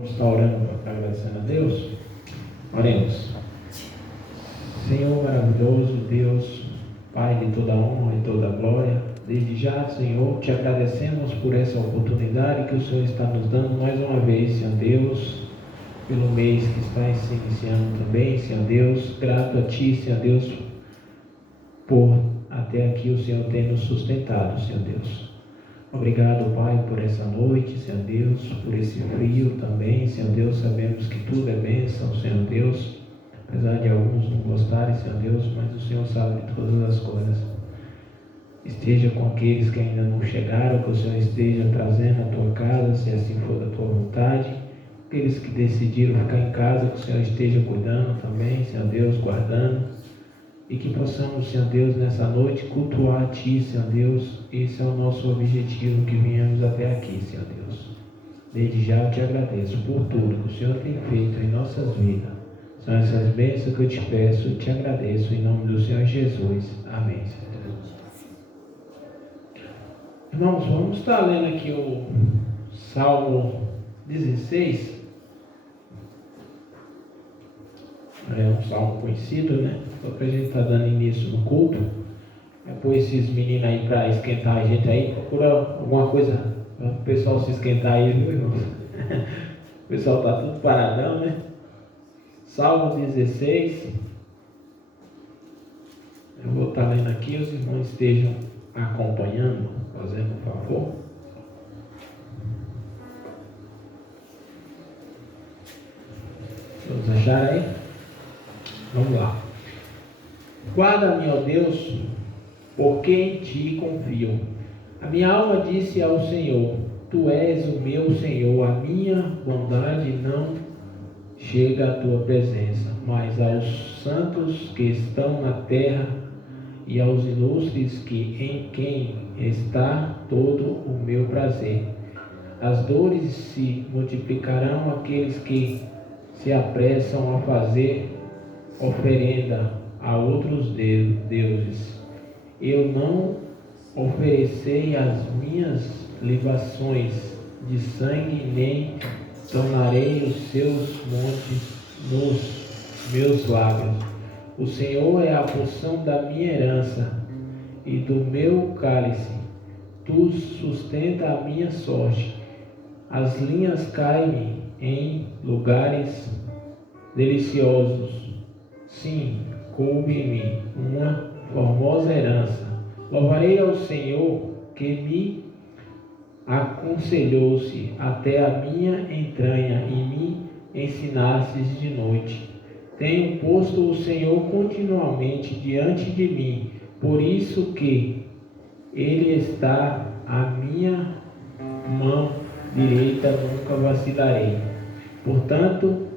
Vamos estar orando para estar agradecendo a Deus. Oremos. Senhor maravilhoso, Deus, Pai de toda honra e toda glória, desde já, Senhor, te agradecemos por essa oportunidade que o Senhor está nos dando mais uma vez, Senhor Deus, pelo mês que está se iniciando também, Senhor Deus, grato a Ti, Senhor Deus, por até aqui o Senhor ter nos sustentado, Senhor Deus. Obrigado, Pai, por essa noite, Senhor Deus, por esse frio também, Senhor Deus, sabemos que tudo é bênção, Senhor Deus, apesar de alguns não gostarem, Senhor Deus, mas o Senhor sabe de todas as coisas. Esteja com aqueles que ainda não chegaram, que o Senhor esteja trazendo a tua casa, se assim for da tua vontade. Aqueles que decidiram ficar em casa, que o Senhor esteja cuidando também, Senhor Deus, guardando. E que possamos, Senhor Deus, nessa noite cultuar a Ti, Senhor Deus. Esse é o nosso objetivo que viemos até aqui, Senhor Deus. Desde já eu te agradeço por tudo que o Senhor tem feito em nossas vidas. São essas bênçãos que eu te peço e te agradeço em nome do Senhor Jesus. Amém, Senhor Deus. Irmãos, vamos estar lendo aqui o Salmo 16. É um salmo conhecido, né? Só que a gente está dando início no culto. Depois esses meninos aí para esquentar a gente aí, procura alguma coisa para o pessoal se esquentar aí, viu, irmão? O pessoal está tudo paradão, né? Salmo 16. Eu vou estar lendo aqui, os irmãos estejam acompanhando, fazendo um favor. Vamos achar aí? Vamos lá. Guarda-me, ó Deus, porque em Ti confio. A minha alma disse ao Senhor: Tu és o meu Senhor, a minha bondade não chega à Tua presença, mas aos santos que estão na terra e aos ilustres em quem está todo o meu prazer. As dores se multiplicarão àqueles que se apressam a fazer oferenda a outros deuses. Eu não oferecerei as minhas libações de sangue, nem tornarei os seus montes nos meus lábios. O Senhor é a porção da minha herança e do meu cálice. Tu sustenta a minha sorte. As linhas caem em lugares deliciosos. Sim, coube-me uma formosa herança. Louvarei ao Senhor que me aconselhou-se até a minha entranha e me ensinastes de noite. Tenho posto o Senhor continuamente diante de mim, por isso que Ele está à minha mão direita, nunca vacilarei. Portanto,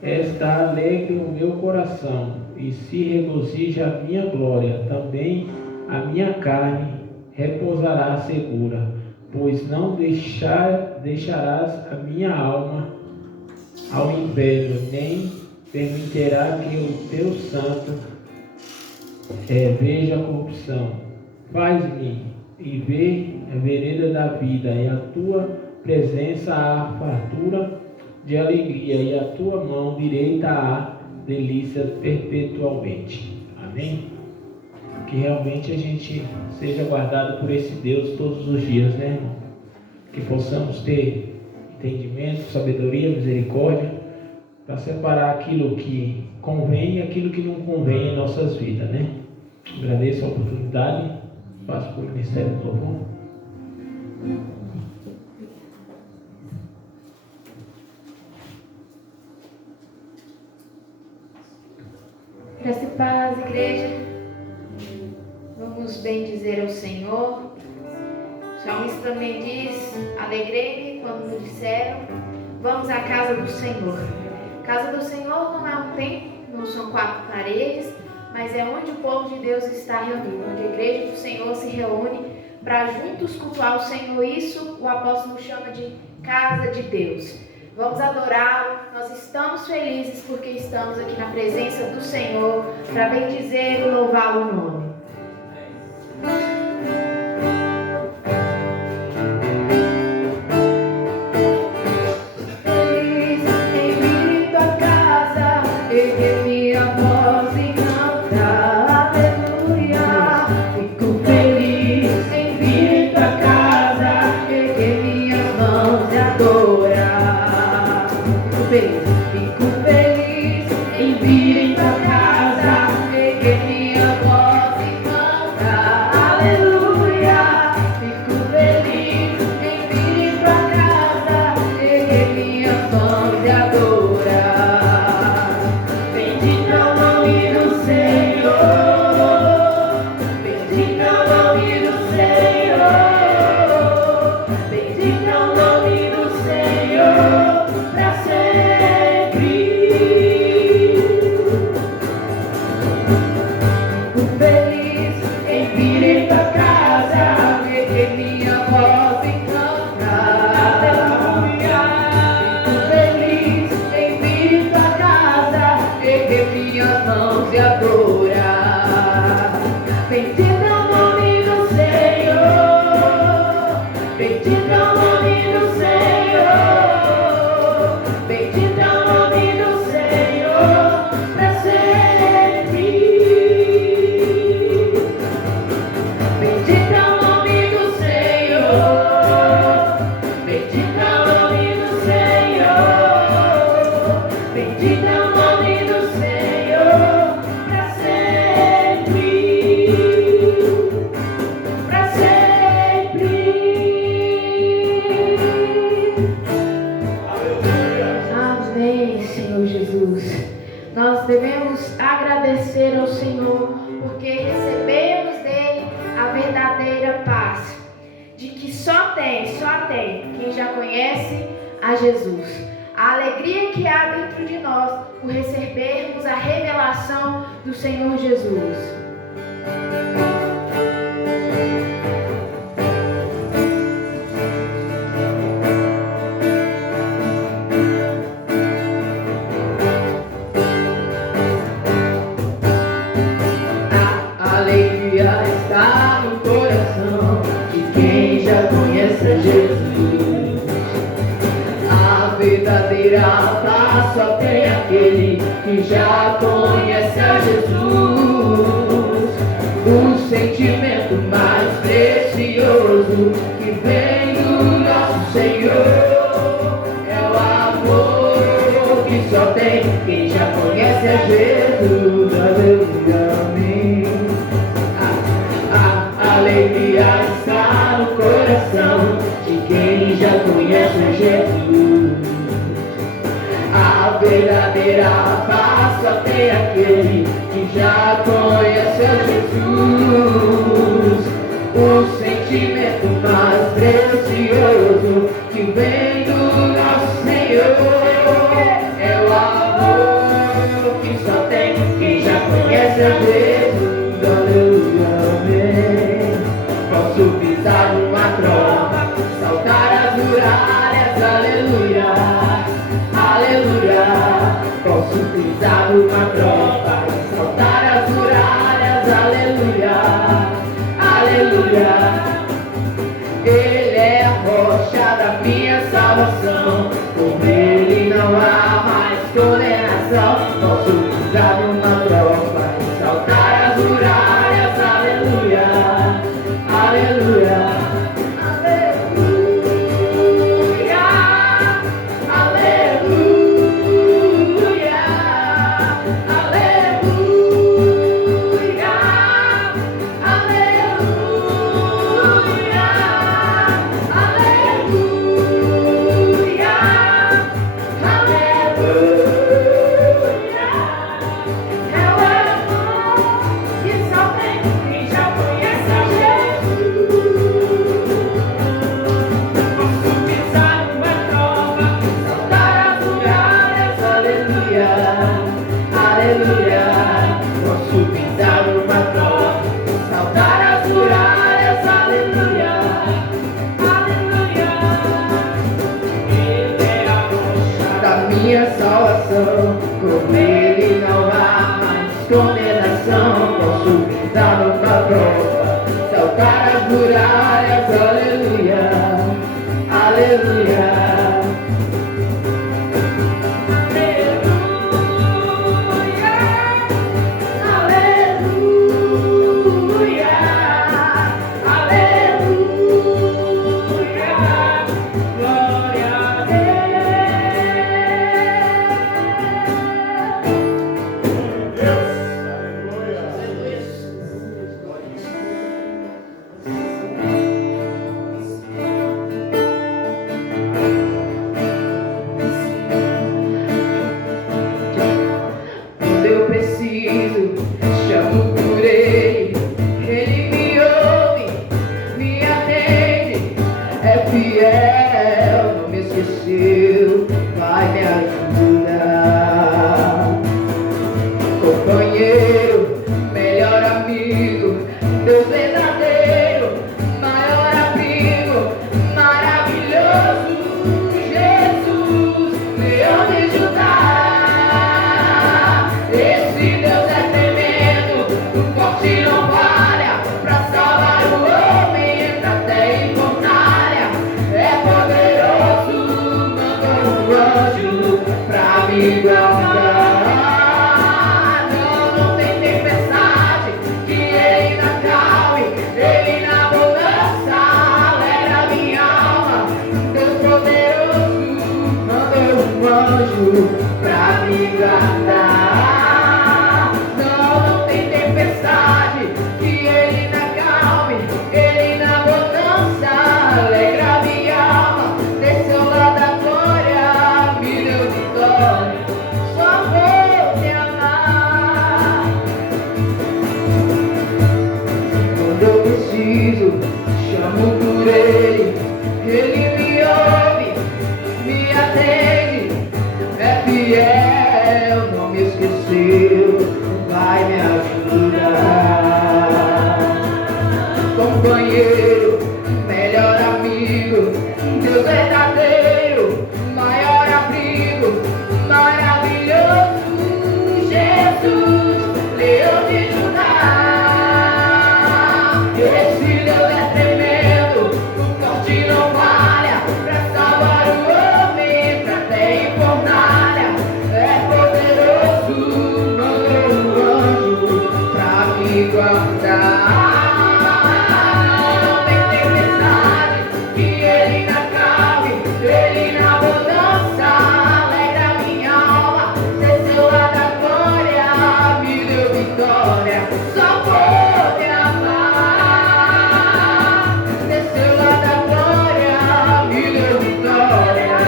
está alegre o meu coração e se regozija a minha glória. Também a minha carne repousará segura, pois não deixarás a minha alma ao inferno, nem permitirá que o teu santo veja a corrupção. Faz-me e ver a vereda da vida, e a tua presença há fartura de alegria, e a tua mão direita há delícia perpetualmente. Amém? Que realmente a gente seja guardado por esse Deus todos os dias, né, irmão? Que possamos ter entendimento, sabedoria, misericórdia, para separar aquilo que convém e aquilo que não convém em nossas vidas, né? Agradeço a oportunidade, passo por o Ministério do Louvor. Graça e paz, igreja. Vamos bendizer ao Senhor. O salmista também diz: alegrei-me quando me disseram, vamos à casa do Senhor. Casa do Senhor não é um templo, não são 4 paredes, mas é onde o povo de Deus está reunido, onde a igreja do Senhor se reúne para juntos cultuar o Senhor. Isso o apóstolo chama de casa de Deus. Vamos adorá-lo, nós estamos felizes porque estamos aqui na presença do Senhor para bendizer e louvá-lo o nome. Feliz vez. Fico feliz em vir em tua casa, erguer minha voz e cantar. Aleluia. Fico feliz em vir em tua casa, erguer minha mãos e adorar. Bendito é o nome do Senhor. Bendito é o nome do Senhor. Bendito é o nome do Senhor para sempre. Fico feliz em vir em tua casa, erguer minha voz e cantar. Aleluia. Fico feliz em vir em tua casa, erguer minhas mãos e adorar. Bendito é o nome do Senhor. Bendito é o nome do Senhor. Bendito é o nome do Senhor para sempre. Bendito é o nome do Senhor. Bendito é o nome do Senhor. Bendito é o nome do Senhor para sempre. Para sempre. Amém, Senhor Jesus. Nós devemos agradecer ao Senhor porque recebemos dele a verdadeira paz, de que só tem quem já conhece a Jesus. A alegria que há dentro de nós por recebermos a revelação do Senhor Jesus. A alegria está no coração de quem já conhece a Jesus. A verdadeira paz só tem aquele que já conhece a Jesus. O sentimento mais precioso que vem do nosso Senhor é o amor que só tem quem já conhece a Jesus. Aleluia, amém. A alegria está no coração de quem já conhece a Jesus. A verdadeira paz só tem aquele que já conhece a Jesus. O sentimento mais precioso que vem do nosso Senhor é o amor que só tem quem já conhece a Jesus. Aleluia, amém. Posso pisar numa trova, saltar as muralhas, aleluia, aleluia. Posso pisar numa trova, saltar as muralhas, aleluia, aleluia. Ele é a rocha da minha salvação, com ele não há mais condenação. Posso pisar numa trova, saltar as muralhas, aleluia, aleluia. Minha salvação, com ele não há mais condenação. Posso pisar numa prova, saltar as muralhas, aleluia, aleluia. companheiro, melhor amigo, Deus verdadeiro, maior abrigo, maravilhoso, Jesus, Leão de Judá. Esse Deus é tremendo, o forte não falha, pra salvar o homem, entra até em fornalha. É poderoso, mandou um anjo pra me guardar. Não tem tempestade que ele não acalme, ele na bonança alegra minha alma. Deus poderoso, mandou um anjo pra me guardar. Não tem tempestade que ele não acalme, ele na bonança alegra minha alma. Desceu lá da glória, me deu vitória, só vou te amar. Quando eu preciso, chamo por ele, ele me ouve, me atende, é fiel, não me esqueceu, vai me ajudar. Companheiro, melhor amigo, Deus verdadeiro, maior abrigo, maravilhoso, Jesus, Leão de Judá. Esse Deus é tremendo, o forte não falha, pra salvar o homem, entra até em fornalha. É poderoso, mandou um anjo pra me guardar. Não tem tempestade que ele não acalme, ele na bonança alegra minha alma. Desceu lá da glória, me deu vitória, só vou te amar. Desceu lá da glória, me deu vitória,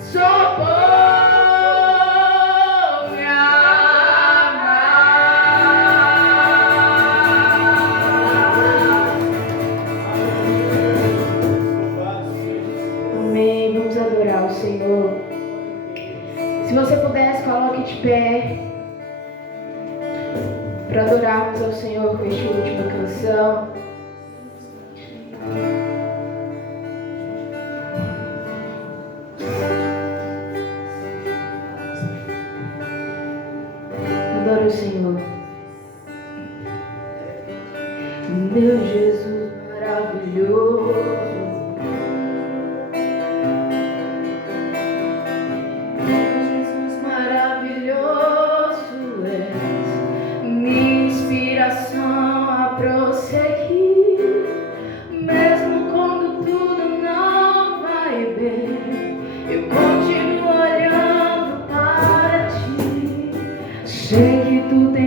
só vou me amar. Amém. Vamos adorar o Senhor. Se você pudesse, coloque de pé para adorarmos ao Senhor com esta última canção. Adore o Senhor. Meu Jesus maravilhoso, Jesus maravilhoso és, minha inspiração a prosseguir, mesmo quando tudo não vai bem, eu continuo olhando para ti. Sei que tu tens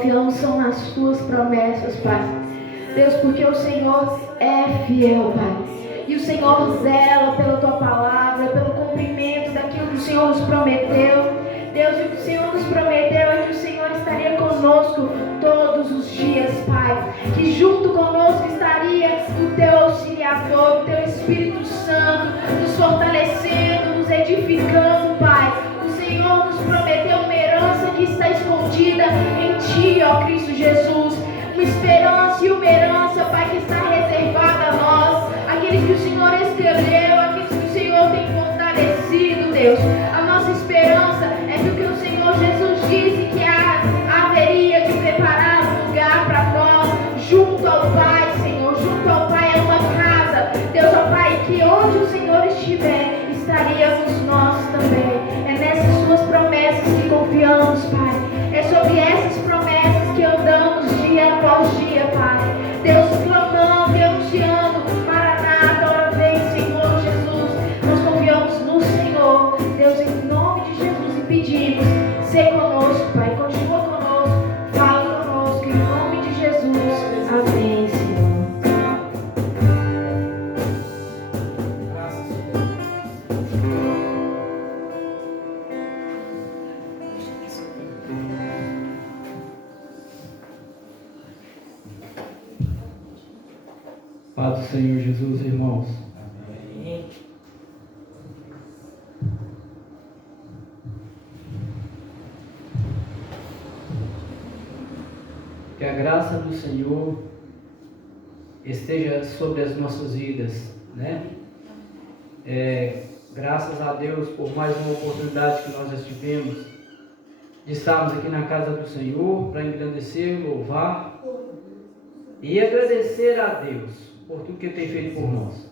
confiamos são nas tuas promessas, Pai. Deus, porque o Senhor é fiel, Pai. E o Senhor zela pela tua palavra, pelo cumprimento daquilo que o Senhor nos prometeu. Deus, o que o Senhor nos prometeu é que o Senhor estaria conosco todos os dias, Pai. Que junto conosco estaria o teu auxiliador, o teu Espírito Santo, nos fortalecendo, nos edificando, Pai. O Senhor nos prometeu uma herança que está escondida em Ti, ó Cristo Jesus. Uma esperança e uma herança, Pai, que está reservada a nós. Aqueles que o Senhor escolheu, aqueles que o Senhor tem fortalecido, Deus. A nossa esperança é do que o Senhor Jesus disse, que haveria de preparar um lugar para nós, junto ao Pai, Senhor. Junto ao Pai é uma casa. Deus, ó Pai, que onde o Senhor estiver, estaríamos nós também. É nessas suas promessas que confiamos, Pai. É sobre essas promessas que andamos dia após dia, Pai. Deus, clamando e anunciando, Maranata, ora vem, Senhor Jesus. Nós confiamos no Senhor, Deus, em nome de Jesus, e pedimos, sê conosco, Pai, continua conosco, fala conosco, em nome de Jesus. Amém, Senhor. Paz do Senhor Jesus, irmãos. Amém. Que a graça do Senhor esteja sobre as nossas vidas, né? Graças a Deus por mais uma oportunidade que nós já tivemos de estarmos aqui na casa do Senhor para engrandecer, louvar e agradecer a Deus por tudo que Ele tem feito por nós.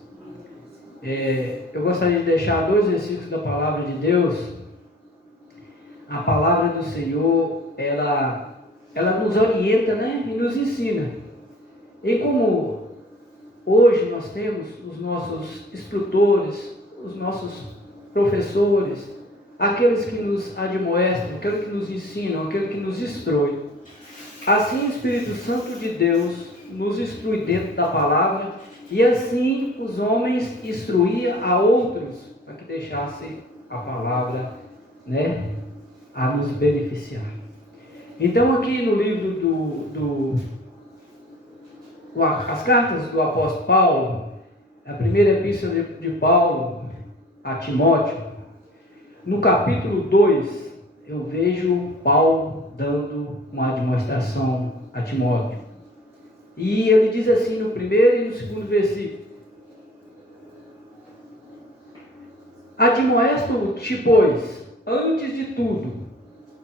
Eu gostaria de deixar 2 versículos da palavra de Deus. A palavra do Senhor, ela nos orienta, né? E nos ensina. E como hoje nós temos os nossos instrutores, os nossos professores, aqueles que nos admoestam, aqueles que nos ensinam, aqueles que nos instruem, assim o Espírito Santo de Deus nos instrui dentro da palavra, e assim os homens instruíam a outros para que deixassem a palavra, né, a nos beneficiar. Então aqui no livro as cartas do apóstolo Paulo, a primeira epístola de Paulo a Timóteo, no capítulo 2, eu vejo Paulo dando uma demonstração a Timóteo. E ele diz assim no primeiro e no segundo versículo: admoesto-te, pois, antes de tudo,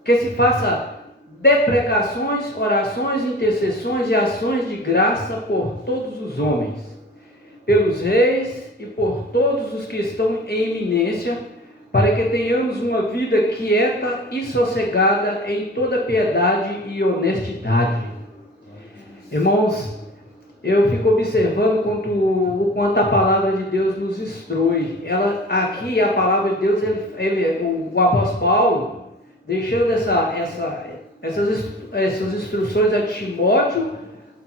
que se faça deprecações, orações, intercessões e ações de graça por todos os homens, pelos reis e por todos os que estão em eminência, para que tenhamos uma vida quieta e sossegada em toda piedade e honestidade. Irmãos, eu fico observando o quanto a palavra de Deus nos instrui. Aqui a palavra de Deus, o apóstolo Paulo, deixando essas instruções a Timóteo,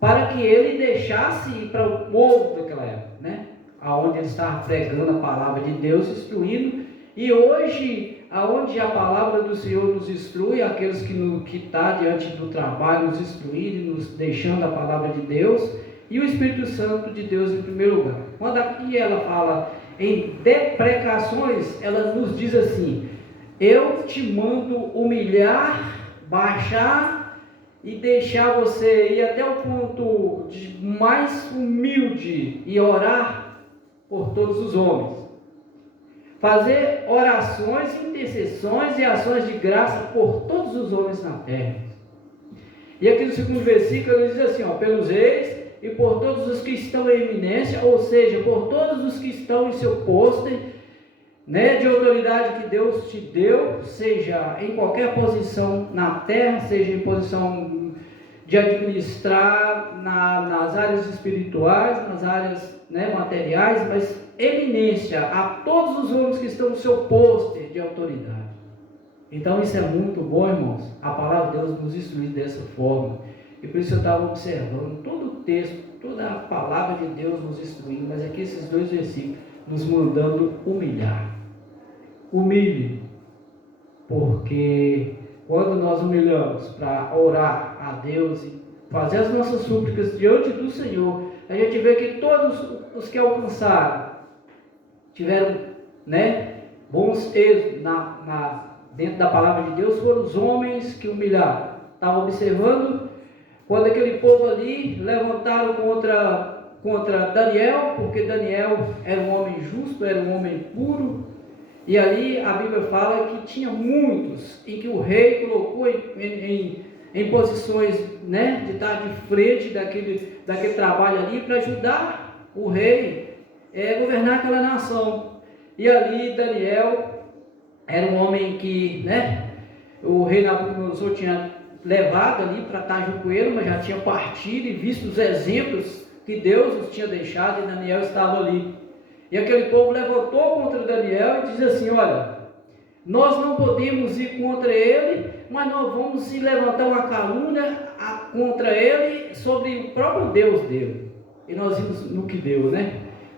para que ele deixasse ir para o povo daquela época, né? Aonde ele estava pregando a palavra de Deus, instruindo. E hoje, aonde a palavra do Senhor nos instrui, aqueles que estão diante do trabalho, nos instruindo, nos deixando a palavra de Deus, e o Espírito Santo de Deus em primeiro lugar. Quando aqui ela fala em deprecações, ela nos diz assim: eu te mando humilhar, baixar e deixar você ir até o ponto de mais humilde e orar por todos os homens. Fazer orações, intercessões e ações de graça por todos os homens na terra. E aqui no segundo versículo ele diz assim, pelos reis e por todos os que estão em eminência, ou seja, por todos os que estão em seu posto, né, de autoridade que Deus te deu, seja em qualquer posição na terra, seja em posição de administrar nas áreas espirituais, nas áreas, né, materiais, mas eminência a todos os homens que estão no seu posto de autoridade. Então isso é muito bom, irmãos. A palavra de Deus nos instrui dessa forma. E por isso eu estava observando todo o texto, toda a palavra de Deus nos instruindo, mas aqui esses 2 versículos nos mandando humilhar. Humilhe, porque quando nós humilhamos para orar a Deus e fazer as nossas súplicas diante do Senhor, a gente vê que todos os que alcançaram tiveram, bons êxitos dentro da palavra de Deus, foram os homens que humilharam. Estava observando quando aquele povo ali levantaram contra Daniel, porque Daniel era um homem justo, era um homem puro, e ali a Bíblia fala que tinha muitos, em que o rei colocou em posições, de estar de frente daquele trabalho ali, para ajudar o rei a governar aquela nação. E ali Daniel era um homem que, o rei Nabucodonosor tinha levado ali para estar junto com ele, mas já tinha partido e visto os exemplos que Deus os tinha deixado, e Daniel estava ali. E aquele povo levantou contra Daniel e disse assim: olha, nós não podemos ir contra ele, mas nós vamos levantar uma calúnia contra ele sobre o próprio Deus dele. E nós vimos no que deu,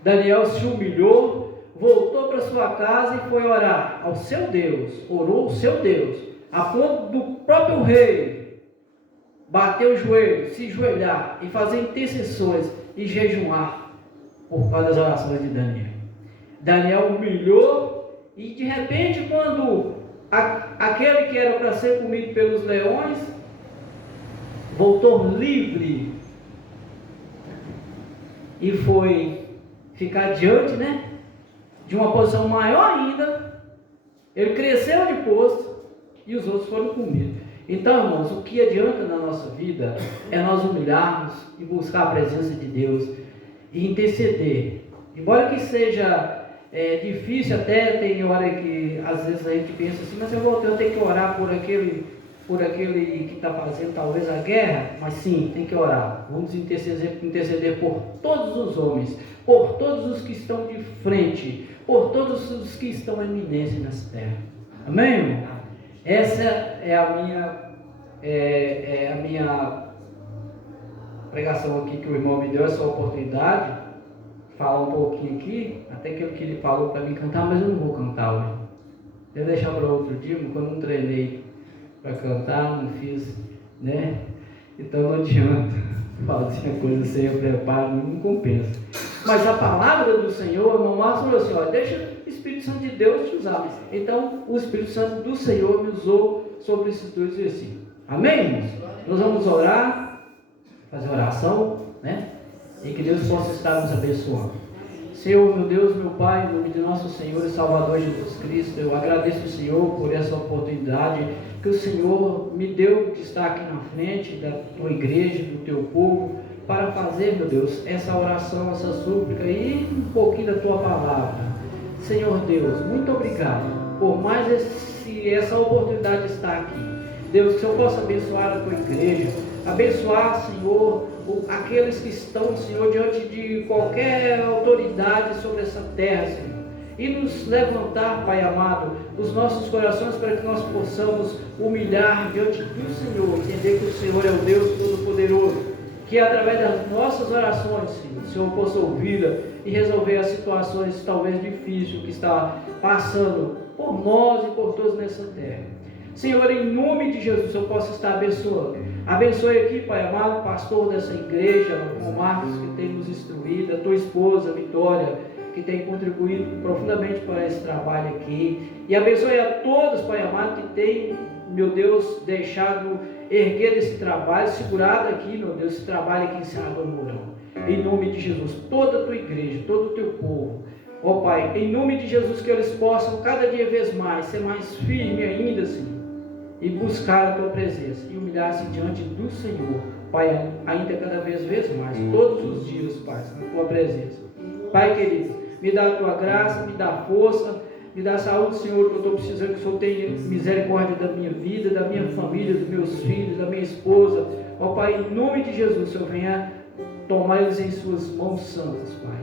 Daniel se humilhou, voltou para sua casa e foi orar ao seu Deus, orou ao seu Deus, a ponto do próprio rei bater o joelho, se joelhar e fazer intercessões e jejuar por causa das orações de Daniel. Daniel humilhou, e de repente, quando aquele que era para ser comido pelos leões voltou livre e foi ficar diante, de uma posição maior ainda, ele cresceu de posto e os outros foram comidos. Então, irmãos, o que adianta na nossa vida é nós humilharmos e buscar a presença de Deus e interceder. Embora que seja difícil, até tem hora que às vezes a gente pensa assim, mas eu tenho que orar por aquele que está fazendo talvez a guerra, mas sim, tem que orar. Vamos interceder por todos os homens, por todos os que estão de frente, por todos os que estão em eminência nessa terra. Amém, irmão? Essa é a minha pregação aqui, que o irmão me deu essa oportunidade de falar um pouquinho aqui, até aquilo que ele falou para mim cantar, mas eu não vou cantar hoje. Eu vou deixar para outro dia, porque eu não treinei para cantar, não fiz, então não adianta fazer a coisa sem preparo, não compensa. Mas a palavra do Senhor, irmão Márcio falou assim: olha, deixa o Espírito Santo de Deus te usar. Então o Espírito Santo do Senhor me usou sobre esses 2 versículos. Amém, irmãos? Nós vamos orar, fazer oração, e que Deus possa estar nos abençoando. Senhor, meu Deus, meu Pai, em nome de nosso Senhor e Salvador Jesus Cristo, eu agradeço ao Senhor por essa oportunidade que o Senhor me deu de estar aqui na frente da tua igreja, do teu povo, para fazer, meu Deus, essa oração, essa súplica e um pouquinho da tua palavra. Senhor Deus, muito obrigado por mais essa oportunidade de estar aqui. Deus, que o Senhor possa abençoar a tua igreja, abençoar, Senhor, aqueles que estão, Senhor, diante de qualquer autoridade sobre essa terra, Senhor, e nos levantar, Pai amado, os nossos corações para que nós possamos humilhar diante do Senhor, entender que o Senhor é o Deus Todo-Poderoso, que através das nossas orações, Senhor, o Senhor possa ouvi-la e resolver as situações talvez difíceis que está passando por nós e por todos nessa terra. Senhor, em nome de Jesus, eu posso estar abençoando. Abençoe aqui, Pai amado, pastor dessa igreja, o Marcos, que tem nos instruído, a tua esposa, Vitória, que tem contribuído profundamente para esse trabalho aqui. E abençoe a todos, Pai amado, que tem, meu Deus, deixado erguer esse trabalho, segurado aqui, meu Deus, esse trabalho aqui em Senador Mourão. Em nome de Jesus, toda a tua igreja, todo o teu povo. Ó Pai, em nome de Jesus, que eles possam cada dia vez mais ser mais firmes ainda, Senhor, e buscar a tua presença e humilhar-se diante do Senhor, Pai, ainda cada vez mais, todos os dias, Pai, na tua presença. Pai querido, me dá a tua graça, me dá força, me dá saúde, Senhor, que eu estou precisando, que o Senhor tenha misericórdia da minha vida, da minha família, dos meus filhos, da minha esposa. Ó Pai, em nome de Jesus, o Senhor venha tomar eles em suas mãos santas, Pai.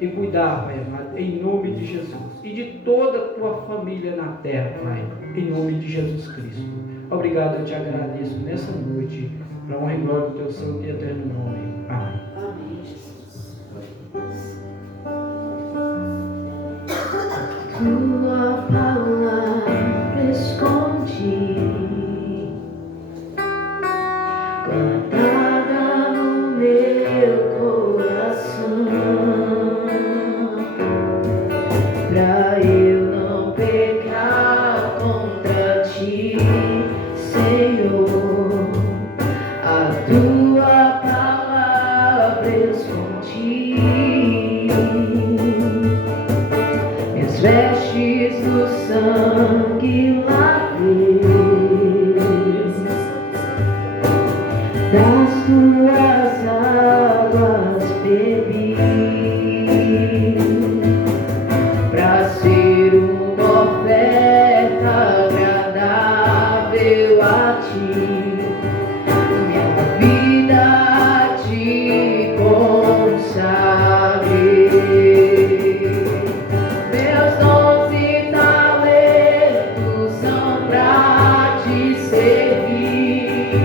e cuidar, Pai amado, em nome de Jesus. E de toda a tua família na terra, Pai, em nome de Jesus Cristo. Obrigado, eu te agradeço nessa noite, para honra e glória do teu santo e eterno nome. Amém. Amém, Jesus. Tua palavra escondi, guardada no meu coração, pra eu não pecar contra ti, Senhor. A tua palavra escondi, minhas vestes do sangue lavei, das tuas águas bebi, pra ser uma oferta agradável a ti. Minha vida te consagrei, meus dons e talentos são pra te servir,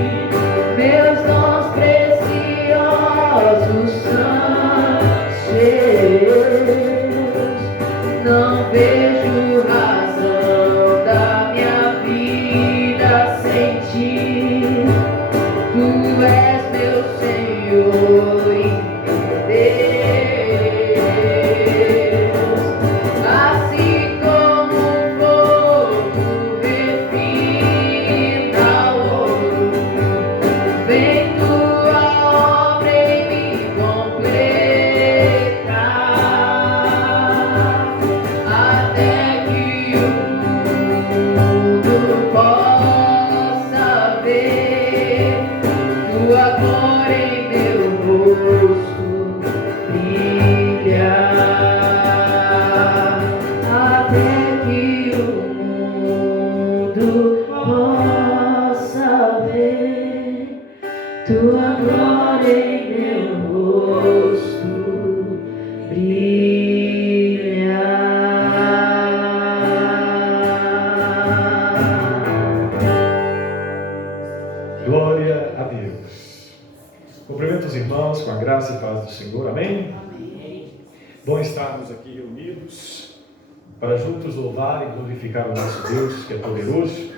meus dons preciosos são teus. Não vejo razão da minha vida sem ti. Tu és meu Senhor e meu Deus. Assim como o fogo refina o ouro, vem tua obra em mim completar, até que o mundo possa ver tua glória em meu rosto brilhar, até que o mundo possa ver tua glória em meu rosto brilhar. Glória a Deus. Cumprimento os irmãos com a graça e paz do Senhor. Amém? Amém. Bom estarmos aqui reunidos para juntos louvar e glorificar o nosso Deus, que é poderoso.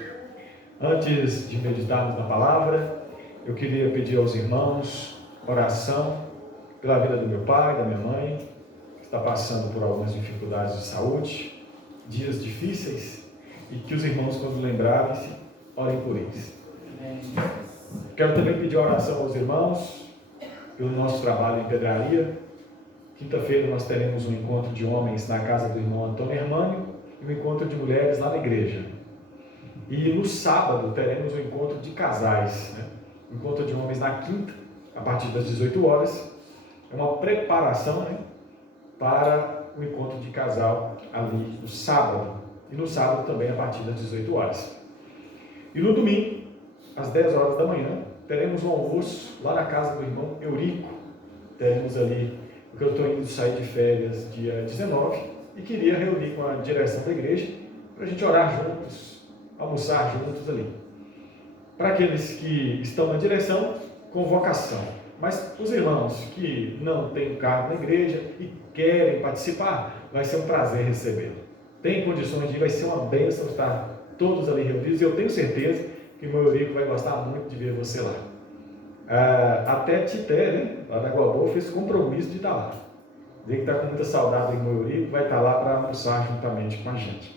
Antes de meditarmos na palavra, eu queria pedir aos irmãos oração pela vida do meu pai, da minha mãe, que está passando por algumas dificuldades de saúde, dias difíceis, e que os irmãos, quando lembrarem-se, orem por eles. Quero também pedir oração aos irmãos pelo nosso trabalho em pedraria. Quinta-feira nós teremos um encontro de homens na casa do irmão Antônio Hermânio e um encontro de mulheres lá na igreja. E no sábado teremos um encontro de casais, né? Um encontro de homens na quinta, a partir das 18 horas. É uma preparação, né, para o encontro de casal ali no sábado. E no sábado também a partir das 18 horas. E no domingo, às 10 horas da manhã, teremos um almoço lá na casa do irmão Eurico. Teremos ali, porque eu estou indo sair de férias dia 19 e queria reunir com a direção da igreja para a gente orar juntos, almoçar juntos ali. Para aqueles que estão na direção, convocação. Mas os irmãos que não têm cargo na igreja e querem participar, vai ser um prazer recebê-lo. Tem condições de ir, vai ser uma bênção estar todos ali reunidos, e eu tenho certeza que o meu Eurico vai gostar muito de ver você lá. Até Tité, né, lá da Guabô, fez compromisso de estar lá. Dizer que está com muita saudade do irmão Eurico, vai estar lá para almoçar juntamente com a gente.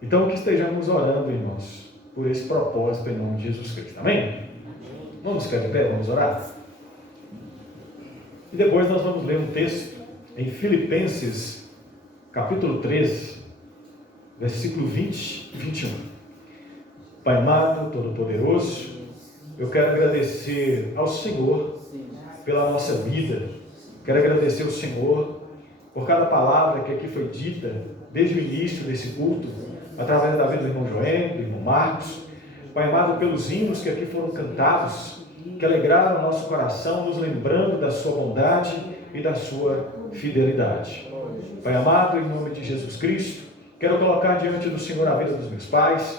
Então, que estejamos orando, irmãos, por esse propósito em nome de Jesus Cristo. Amém? Vamos ficar de pé, vamos orar? E depois nós vamos ler um texto em Filipenses, capítulo 3, versículo 20 e 21. Pai amado, todo-poderoso, eu quero agradecer ao Senhor pela nossa vida. Quero agradecer ao Senhor por cada palavra que aqui foi dita desde o início desse culto, através da vida do irmão Joel, do irmão Marcos. Pai amado, pelos hinos que aqui foram cantados, que alegraram o nosso coração, nos lembrando da sua bondade, e da sua fidelidade. Pai amado, em nome de Jesus Cristo, quero colocar diante do Senhor a vida dos meus pais,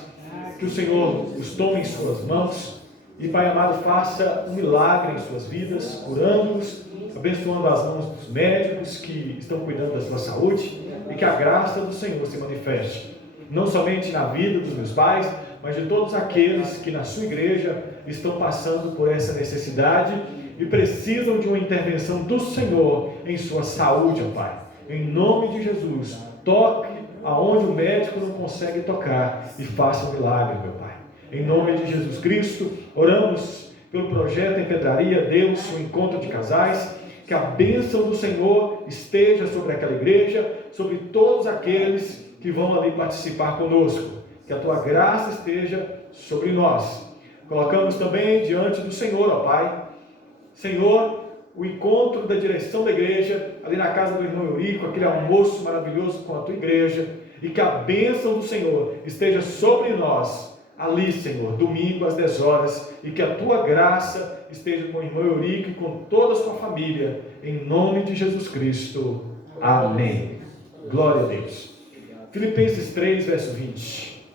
que o Senhor os tome em suas mãos e, Pai amado, faça um milagre em suas vidas, curando-os, abençoando as mãos dos médicos que estão cuidando da sua saúde, e que a graça do Senhor se manifeste, não somente na vida dos meus pais, mas de todos aqueles que na sua igreja estão passando por essa necessidade e precisam de uma intervenção do Senhor em sua saúde, ó Pai. Em nome de Jesus, toque aonde o médico não consegue tocar e faça um milagre, meu Pai. Em nome de Jesus Cristo, oramos pelo projeto Empedraria Deus, o encontro de casais, que a bênção do Senhor esteja sobre aquela igreja, sobre todos aqueles que vão ali participar conosco, que a Tua graça esteja sobre nós. Colocamos também diante do Senhor, ó Pai, Senhor, o encontro da direção da igreja, ali na casa do irmão Eurico, aquele almoço maravilhoso com a Tua igreja, e que a bênção do Senhor esteja sobre nós, ali, Senhor, domingo às 10 horas, e que a Tua graça esteja com o irmão Eurico e com toda a sua família, em nome de Jesus Cristo. Amém. Glória a Deus. Filipenses 3, verso 20.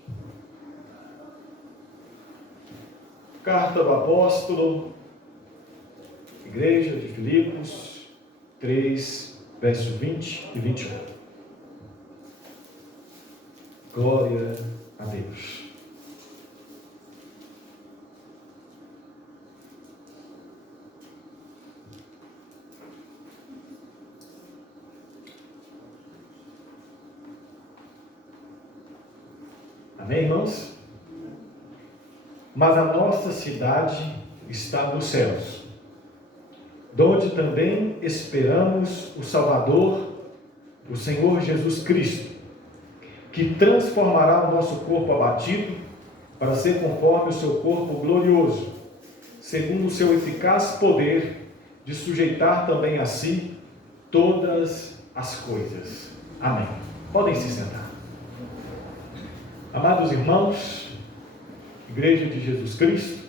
Carta do apóstolo, Igreja de Filipos, 3, verso 20 e 21. Glória a Deus. Amém, irmãos? Mas a nossa cidade está nos céus, donde também esperamos o Salvador, o Senhor Jesus Cristo, que transformará o nosso corpo abatido para ser conforme o seu corpo glorioso, segundo o seu eficaz poder de sujeitar também a si todas as coisas. Amém. Podem se sentar. Amados irmãos, Igreja de Jesus Cristo,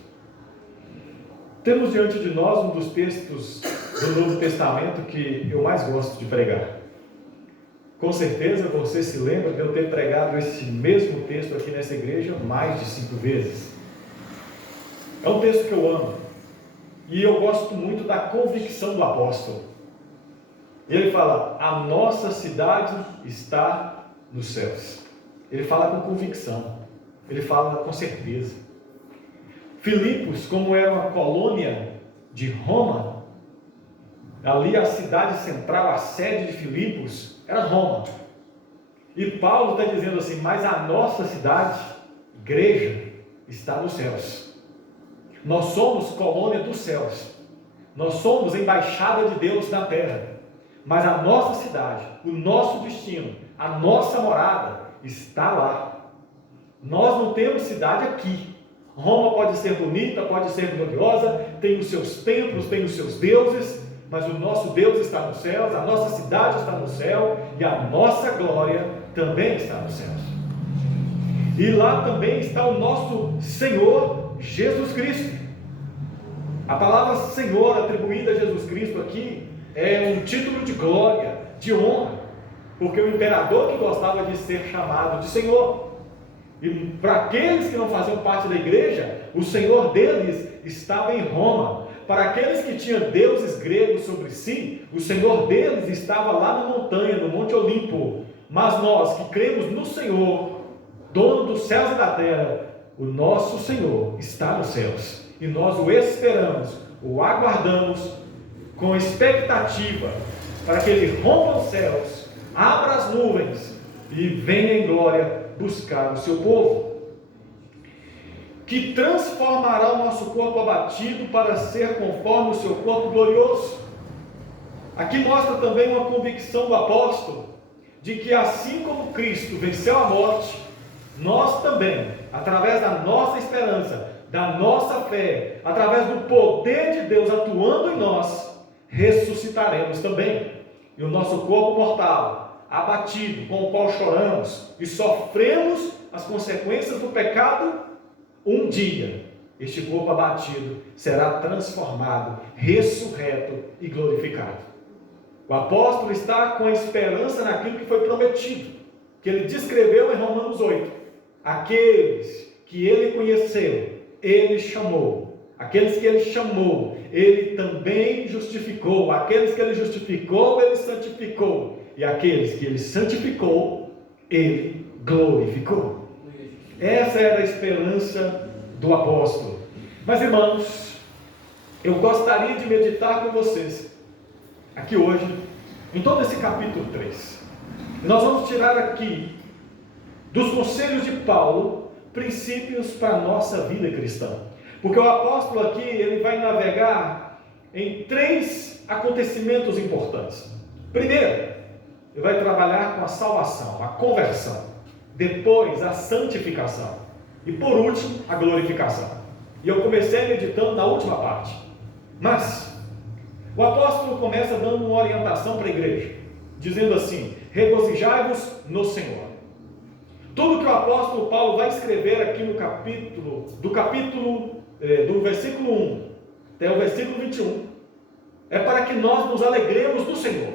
temos diante de nós um dos textos do Novo Testamento que eu mais gosto de pregar. Com certeza você se lembra de eu ter pregado esse mesmo texto aqui nessa igreja mais de 5 vezes. É um texto que eu amo e eu gosto muito da convicção do apóstolo. Ele fala: a nossa cidade está nos céus. Ele fala com convicção, ele fala com certeza. Filipos, como era uma colônia de Roma, ali a cidade central, a sede de Filipos, era Roma. E Paulo está dizendo assim: mas a nossa cidade, igreja, está nos céus. Nós somos colônia dos céus, nós somos embaixada de Deus na terra, mas a nossa cidade, o nosso destino, a nossa morada está lá. Nós não temos cidade aqui. Roma pode ser bonita, pode ser gloriosa, tem os seus templos, tem os seus deuses, mas o nosso Deus está nos céus, a nossa cidade está no céu e a nossa glória também está nos céus. E lá também está o nosso Senhor Jesus Cristo. A palavra Senhor atribuída a Jesus Cristo aqui é um título de glória, de honra, porque o imperador que gostava de ser chamado de Senhor. E para aqueles que não faziam parte da igreja, o Senhor deles estava em Roma. Para aqueles que tinham deuses gregos sobre si, o Senhor deles estava lá na montanha, no Monte Olimpo. Mas nós que cremos no Senhor, dono dos céus e da terra, o nosso Senhor está nos céus. E nós o esperamos, o aguardamos com expectativa, para que Ele rompa os céus, abra as nuvens e venha em glória buscar o seu povo, que transformará o nosso corpo abatido para ser conforme o seu corpo glorioso. Aqui mostra também uma convicção do apóstolo, de que assim como Cristo venceu a morte, nós também, através da nossa esperança, da nossa fé, através do poder de Deus atuando em nós, ressuscitaremos também, e o nosso corpo mortal, abatido, com o qual choramos e sofremos as consequências do pecado, um dia este corpo abatido será transformado, ressurreto e glorificado. O apóstolo está com a esperança naquilo que foi prometido, que ele descreveu em Romanos 8. Aqueles que ele conheceu, ele chamou. Aqueles que ele chamou, ele também justificou. Aqueles que ele justificou, ele santificou. E aqueles que ele santificou, ele glorificou. Essa era a esperança do apóstolo. Mas, irmãos, eu gostaria de meditar com vocês aqui hoje, em todo esse capítulo 3. Nós vamos tirar aqui, dos conselhos de Paulo, princípios para a nossa vida cristã. Porque o apóstolo aqui, ele vai navegar em 3 acontecimentos importantes. Primeiro, ele vai trabalhar com a salvação, a conversão. Depois, a santificação. E por último, a glorificação. E eu comecei meditando na última parte. Mas o apóstolo começa dando uma orientação para a igreja, dizendo assim: regozijai-vos no Senhor. Tudo que o apóstolo Paulo vai escrever aqui no do versículo 1 até o versículo 21, é para que nós nos alegremos no Senhor,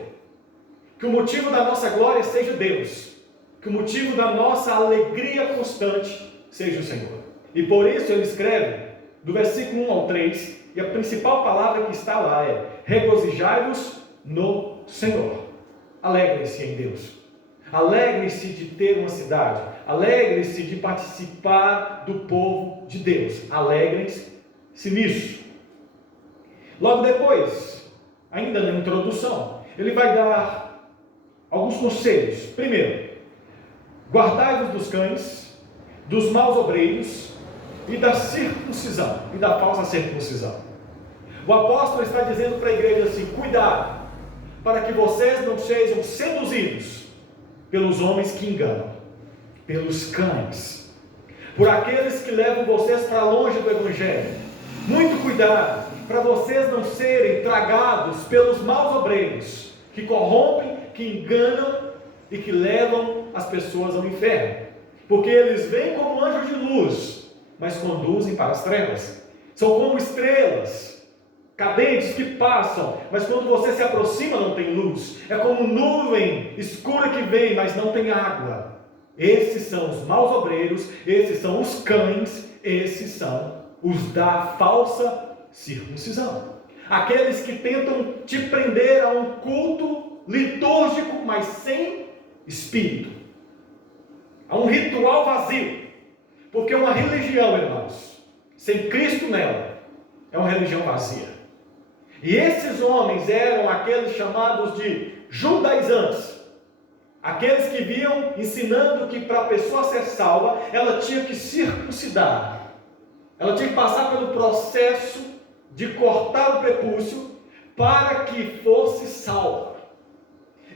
que o motivo da nossa glória seja Deus, que o motivo da nossa alegria constante seja o Senhor. E por isso ele escreve do versículo 1 ao 3, e a principal palavra que está lá é: regozijai-vos no Senhor. Alegrem-se em Deus. Alegrem-se de ter uma cidade. Alegrem-se de participar do povo de Deus. Alegrem-se nisso. Logo depois, ainda na introdução, ele vai dar alguns conselhos. Primeiro, guardai-vos dos cães, dos maus obreiros e da circuncisão e da falsa circuncisão. O apóstolo está dizendo para a igreja assim: cuidado, para que vocês não sejam seduzidos pelos homens que enganam, pelos cães, por aqueles que levam vocês para longe do evangelho. Muito cuidado, para vocês não serem tragados pelos maus obreiros, que corrompem, que enganam e que levam as pessoas ao inferno, porque eles vêm como anjos de luz, mas conduzem para as trevas. São como estrelas cadentes que passam, mas quando você se aproxima não tem luz. É como nuvem escura que vem, mas não tem água. Esses são os maus obreiros, esses são os cães, esses são os da falsa circuncisão. Aqueles que tentam te prender a um culto litúrgico, mas sem espírito, a um ritual vazio. Porque uma religião, irmãos, sem Cristo nela, é uma religião vazia. E esses homens eram aqueles chamados de judaizantes, aqueles que vinham ensinando que para a pessoa ser salva, ela tinha que circuncidar, ela tinha que passar pelo processo de cortar o prepúcio para que fosse salva.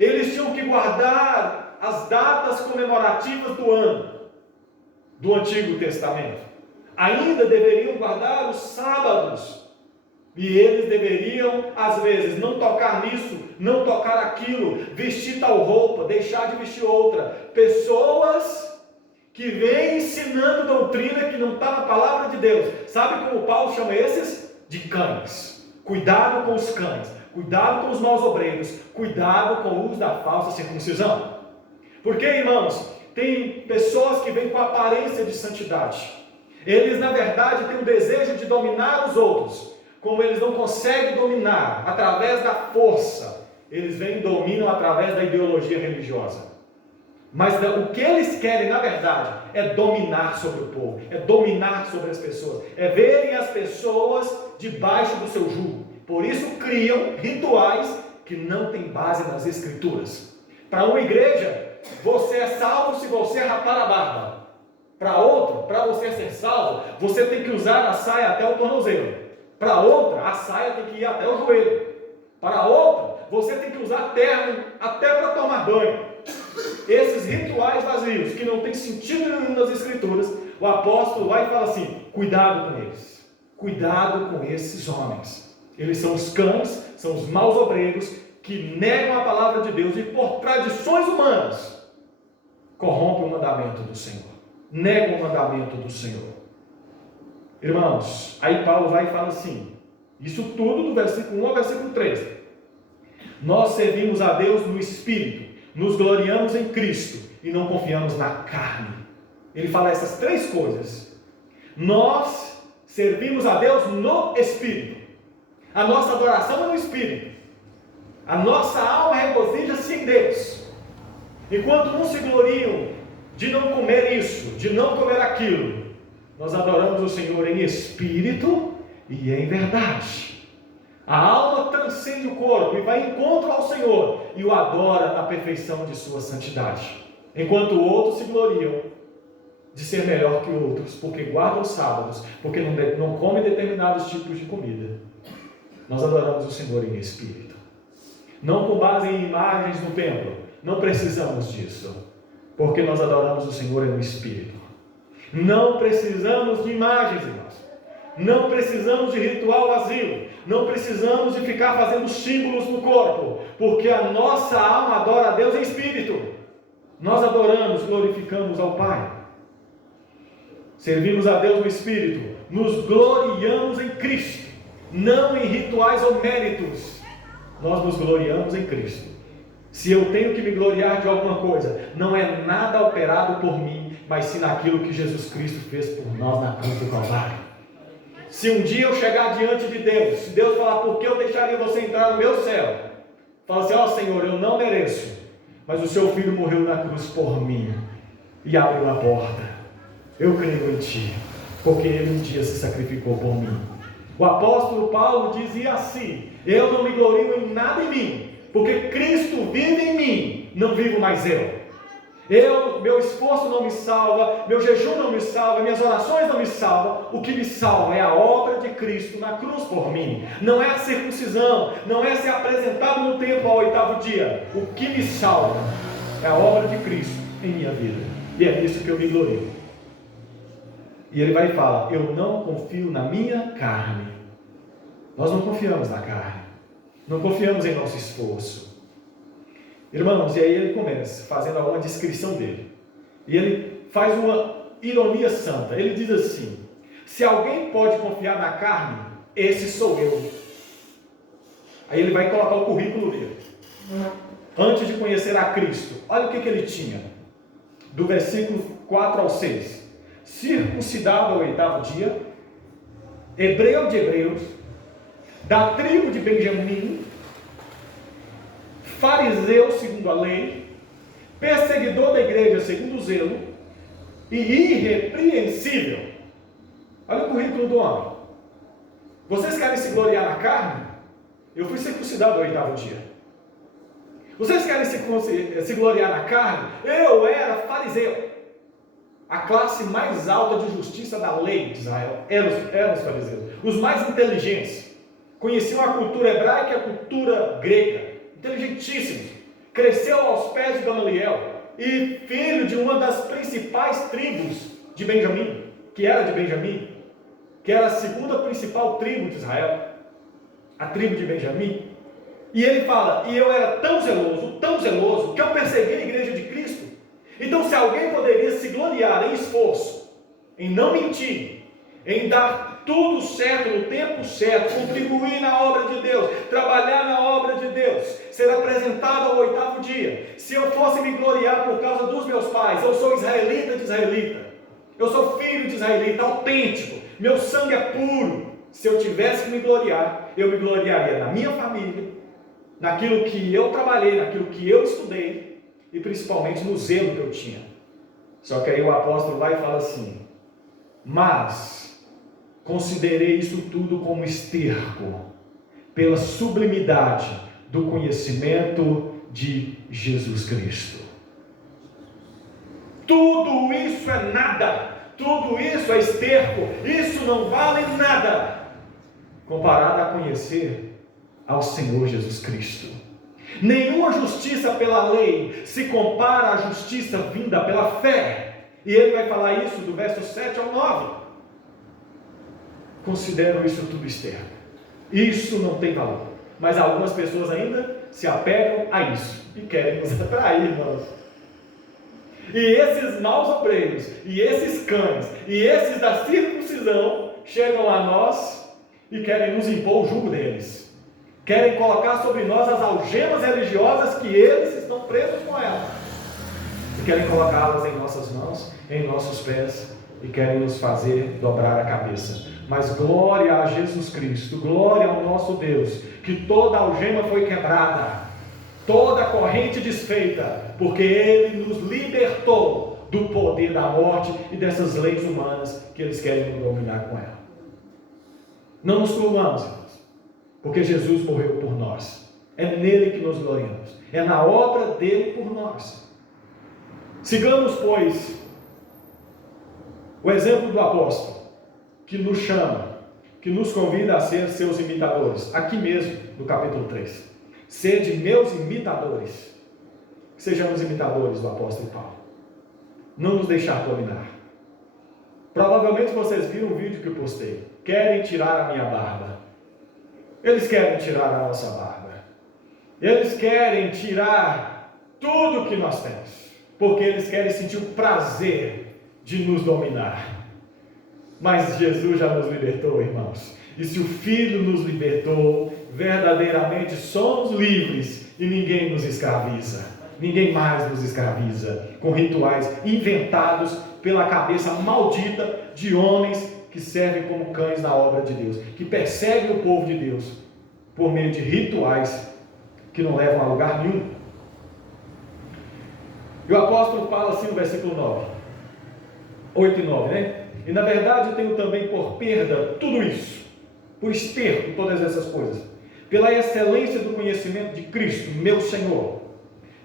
Eles tinham que guardar as datas comemorativas do ano do Antigo Testamento. Ainda deveriam guardar os sábados. E eles deveriam, às vezes, não tocar nisso, não tocar aquilo, vestir tal roupa, deixar de vestir outra. Pessoas que vêm ensinando doutrina que não está na palavra de Deus. Sabe como Paulo chama esses? De cães. Cuidado com os cães, cuidado com os maus obreiros, cuidado com o uso da falsa circuncisão. Porque, irmãos, tem pessoas que vêm com aparência de santidade. Eles, na verdade, têm o desejo de dominar os outros. Como eles não conseguem dominar através da força, eles vêm e dominam através da ideologia religiosa. Mas o que eles querem, na verdade, é dominar sobre o povo, é dominar sobre as pessoas, é verem as pessoas debaixo do seu jugo. Por isso criam rituais que não têm base nas Escrituras. Para uma igreja, você é salvo se você rapar a barba. Para outra, para você ser salvo, você tem que usar a saia até o tornozelo. Para outra, a saia tem que ir até o joelho. Para outra, você tem que usar terno até para tomar banho. Esses rituais vazios, que não tem sentido nenhum nas Escrituras, o apóstolo vai e fala assim: cuidado com eles. Cuidado com esses homens. Eles são os cães, são os maus obreiros, que negam a palavra de Deus e por tradições humanas, corrompem o mandamento do Senhor. Negam o mandamento do Senhor. Irmãos, aí Paulo vai e fala assim, isso tudo do versículo 1 ao versículo 3. Nós servimos a Deus no Espírito, nos gloriamos em Cristo e não confiamos na carne. Ele fala essas três coisas. Nós servimos a Deus no Espírito. A nossa adoração é no Espírito. A nossa alma regozija-se em Deus. Enquanto uns se gloriam de não comer isso, de não comer aquilo, nós adoramos o Senhor em espírito e em verdade. A alma transcende o corpo e vai em encontro ao Senhor e o adora na perfeição de sua santidade. Enquanto outros se gloriam de ser melhor que outros, porque guardam os sábados, porque não comem determinados tipos de comida. Nós adoramos o Senhor em espírito. Não com base em imagens no templo. Não precisamos disso, porque nós adoramos o Senhor no Espírito. Não precisamos de imagens, irmãos. Não precisamos de ritual vazio. Não precisamos de ficar fazendo símbolos no corpo, porque a nossa alma adora a Deus em Espírito. Nós adoramos, glorificamos ao Pai. Servimos a Deus no Espírito. Nos gloriamos em Cristo, não em rituais ou méritos. Nós nos gloriamos em Cristo. Se eu tenho que me gloriar de alguma coisa, não é nada operado por mim, mas sim naquilo que Jesus Cristo fez por nós na cruz do Calvário. Se um dia eu chegar diante de Deus, se Deus falar, por que eu deixaria você entrar no meu céu? Fala assim, ó Senhor, eu não mereço, mas o seu Filho morreu na cruz por mim, e abriu a porta. Eu creio em Ti, porque Ele um dia se sacrificou por mim. O apóstolo Paulo dizia assim, eu não me glorio em nada em mim, porque Cristo vive em mim, não vivo mais eu. Meu esforço não me salva, meu jejum não me salva, minhas orações não me salvam. O que me salva é a obra de Cristo na cruz por mim. Não é a circuncisão, não é ser apresentado no templo ao 8º dia. O que me salva é a obra de Cristo em minha vida. E é nisso que eu me glorio. E ele vai e fala, eu não confio na minha carne. Nós não confiamos na carne. Não confiamos em nosso esforço. Irmãos, e aí ele começa fazendo uma descrição dele. E ele faz uma ironia santa. Ele diz assim, se alguém pode confiar na carne, esse sou eu. Aí ele vai colocar o currículo dele. Antes de conhecer a Cristo, olha o que ele tinha. Do versículo 4 ao 6. Circuncidado ao 8º dia, hebreu de hebreus, da tribo de Benjamim, fariseu segundo a lei, perseguidor da igreja segundo o zelo, e irrepreensível. Olha o currículo do homem. Vocês querem se gloriar na carne? Eu fui circuncidado ao 8º dia. Vocês querem se gloriar na carne? Eu era fariseu. A classe mais alta de justiça da lei de Israel eram os fariseus, os mais inteligentes. Conheciam a cultura hebraica e a cultura grega, inteligentíssimos. Cresceu aos pés de Gamaliel e filho de uma das principais tribos de Benjamim, que era a segunda principal tribo de Israel, a tribo de Benjamim. E ele fala, e eu era tão zeloso, que eu persegui a igreja de Cristo. Então, se alguém poderia se gloriar em esforço, em não mentir, em dar tudo certo no tempo certo, contribuir na obra de Deus, trabalhar na obra de Deus, ser apresentado ao 8º dia, se eu fosse me gloriar por causa dos meus pais, eu sou israelita de israelita, eu sou filho de israelita, autêntico, meu sangue é puro. Se eu tivesse que me gloriar, eu me gloriaria na minha família, naquilo que eu trabalhei, naquilo que eu estudei, e principalmente no zelo que eu tinha. Só que aí o apóstolo vai e fala assim, mas considerei isso tudo como esterco, pela sublimidade do conhecimento de Jesus Cristo. Tudo isso é nada, tudo isso é esterco, isso não vale nada, comparado a conhecer ao Senhor Jesus Cristo. Nenhuma justiça pela lei se compara à justiça vinda pela fé. E ele vai falar isso do verso 7 ao 9. Considero isso tudo esterco. Isso não tem valor. Mas algumas pessoas ainda se apegam a isso e querem nos atrair, irmãos. E esses maus obreiros, e esses cães, e esses da circuncisão chegam a nós e querem nos impor o jugo deles. Querem colocar sobre nós as algemas religiosas que eles estão presos com elas. E querem colocá-las em nossas mãos, em nossos pés, e querem nos fazer dobrar a cabeça. Mas glória a Jesus Cristo, glória ao nosso Deus, que toda algema foi quebrada, toda corrente desfeita, porque Ele nos libertou do poder da morte e dessas leis humanas que eles querem nos dominar com ela. Não nos curvamos, irmãos, porque Jesus morreu por nós. É nele que nos gloriamos, é na obra dele por nós. Sigamos, pois, o exemplo do apóstolo, que nos chama, que nos convida a ser seus imitadores, aqui mesmo no capítulo 3. Sede meus imitadores. Sejamos imitadores do apóstolo Paulo. Não nos deixar dominar. Provavelmente vocês viram o vídeo que eu postei. Querem tirar a minha barba. Eles querem tirar a nossa barba. Eles querem tirar tudo que nós temos, porque eles querem sentir o prazer de nos dominar. Mas Jesus já nos libertou, irmãos. E se o Filho nos libertou, verdadeiramente somos livres e ninguém nos escraviza. Ninguém mais nos escraviza com rituais inventados pela cabeça maldita de homens que servem como cães na obra de Deus, que perseguem o povo de Deus por meio de rituais que não levam a lugar nenhum. E o apóstolo fala assim no versículo 9, 8 e 9, né? E na verdade tenho também por perda tudo isso, por esterco todas essas coisas, pela excelência do conhecimento de Cristo, meu Senhor,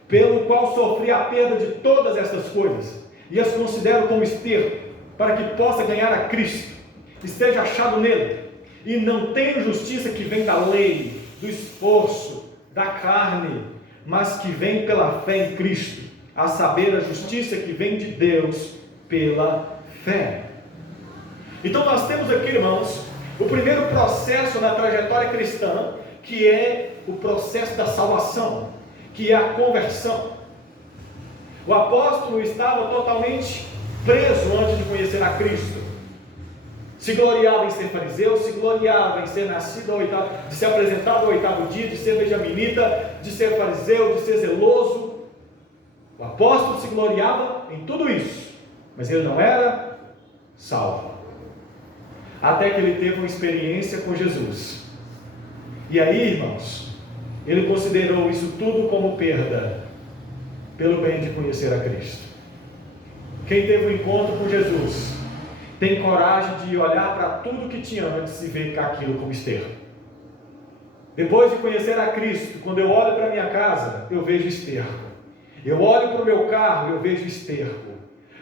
pelo qual sofri a perda de todas essas coisas, e as considero como esterco, para que possa ganhar a Cristo, esteja achado nele, e não tenho justiça que vem da lei, do esforço, da carne, mas que vem pela fé em Cristo, a saber, a justiça que vem de Deus pela fé. Então nós temos aqui, irmãos, o primeiro processo na trajetória cristã, que é o processo da salvação, que é a conversão. O apóstolo estava totalmente preso antes de conhecer a Cristo. Se gloriava em ser fariseu, se gloriava em ser nascido ao oitavo, de ser apresentado ao oitavo dia, de ser benjaminita, de ser fariseu, de ser zeloso. O apóstolo se gloriava em tudo isso, mas ele não era salvo. Até que ele teve uma experiência com Jesus. E aí, irmãos, ele considerou isso tudo como perda, pelo bem de conhecer a Cristo. Quem teve um encontro com Jesus, tem coragem de olhar para tudo que tinha antes e ver aquilo como esterco. Depois de conhecer a Cristo, quando eu olho para a minha casa, eu vejo esterco. Eu olho para o meu carro, eu vejo esterco.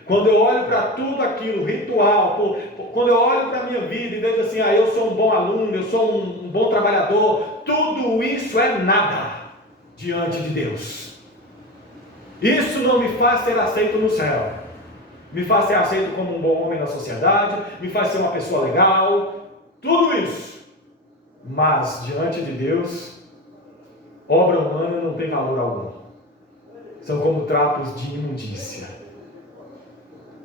Quando eu olho para tudo aquilo, ritual, quando eu olho para a minha vida e vejo assim, eu sou um bom aluno, eu sou um bom trabalhador, tudo isso é nada diante de Deus. Isso não me faz ser aceito no céu, me faz ser aceito como um bom homem na sociedade, me faz ser uma pessoa legal, tudo isso. Mas diante de Deus, obra humana não tem valor algum. São como trapos de imundícia.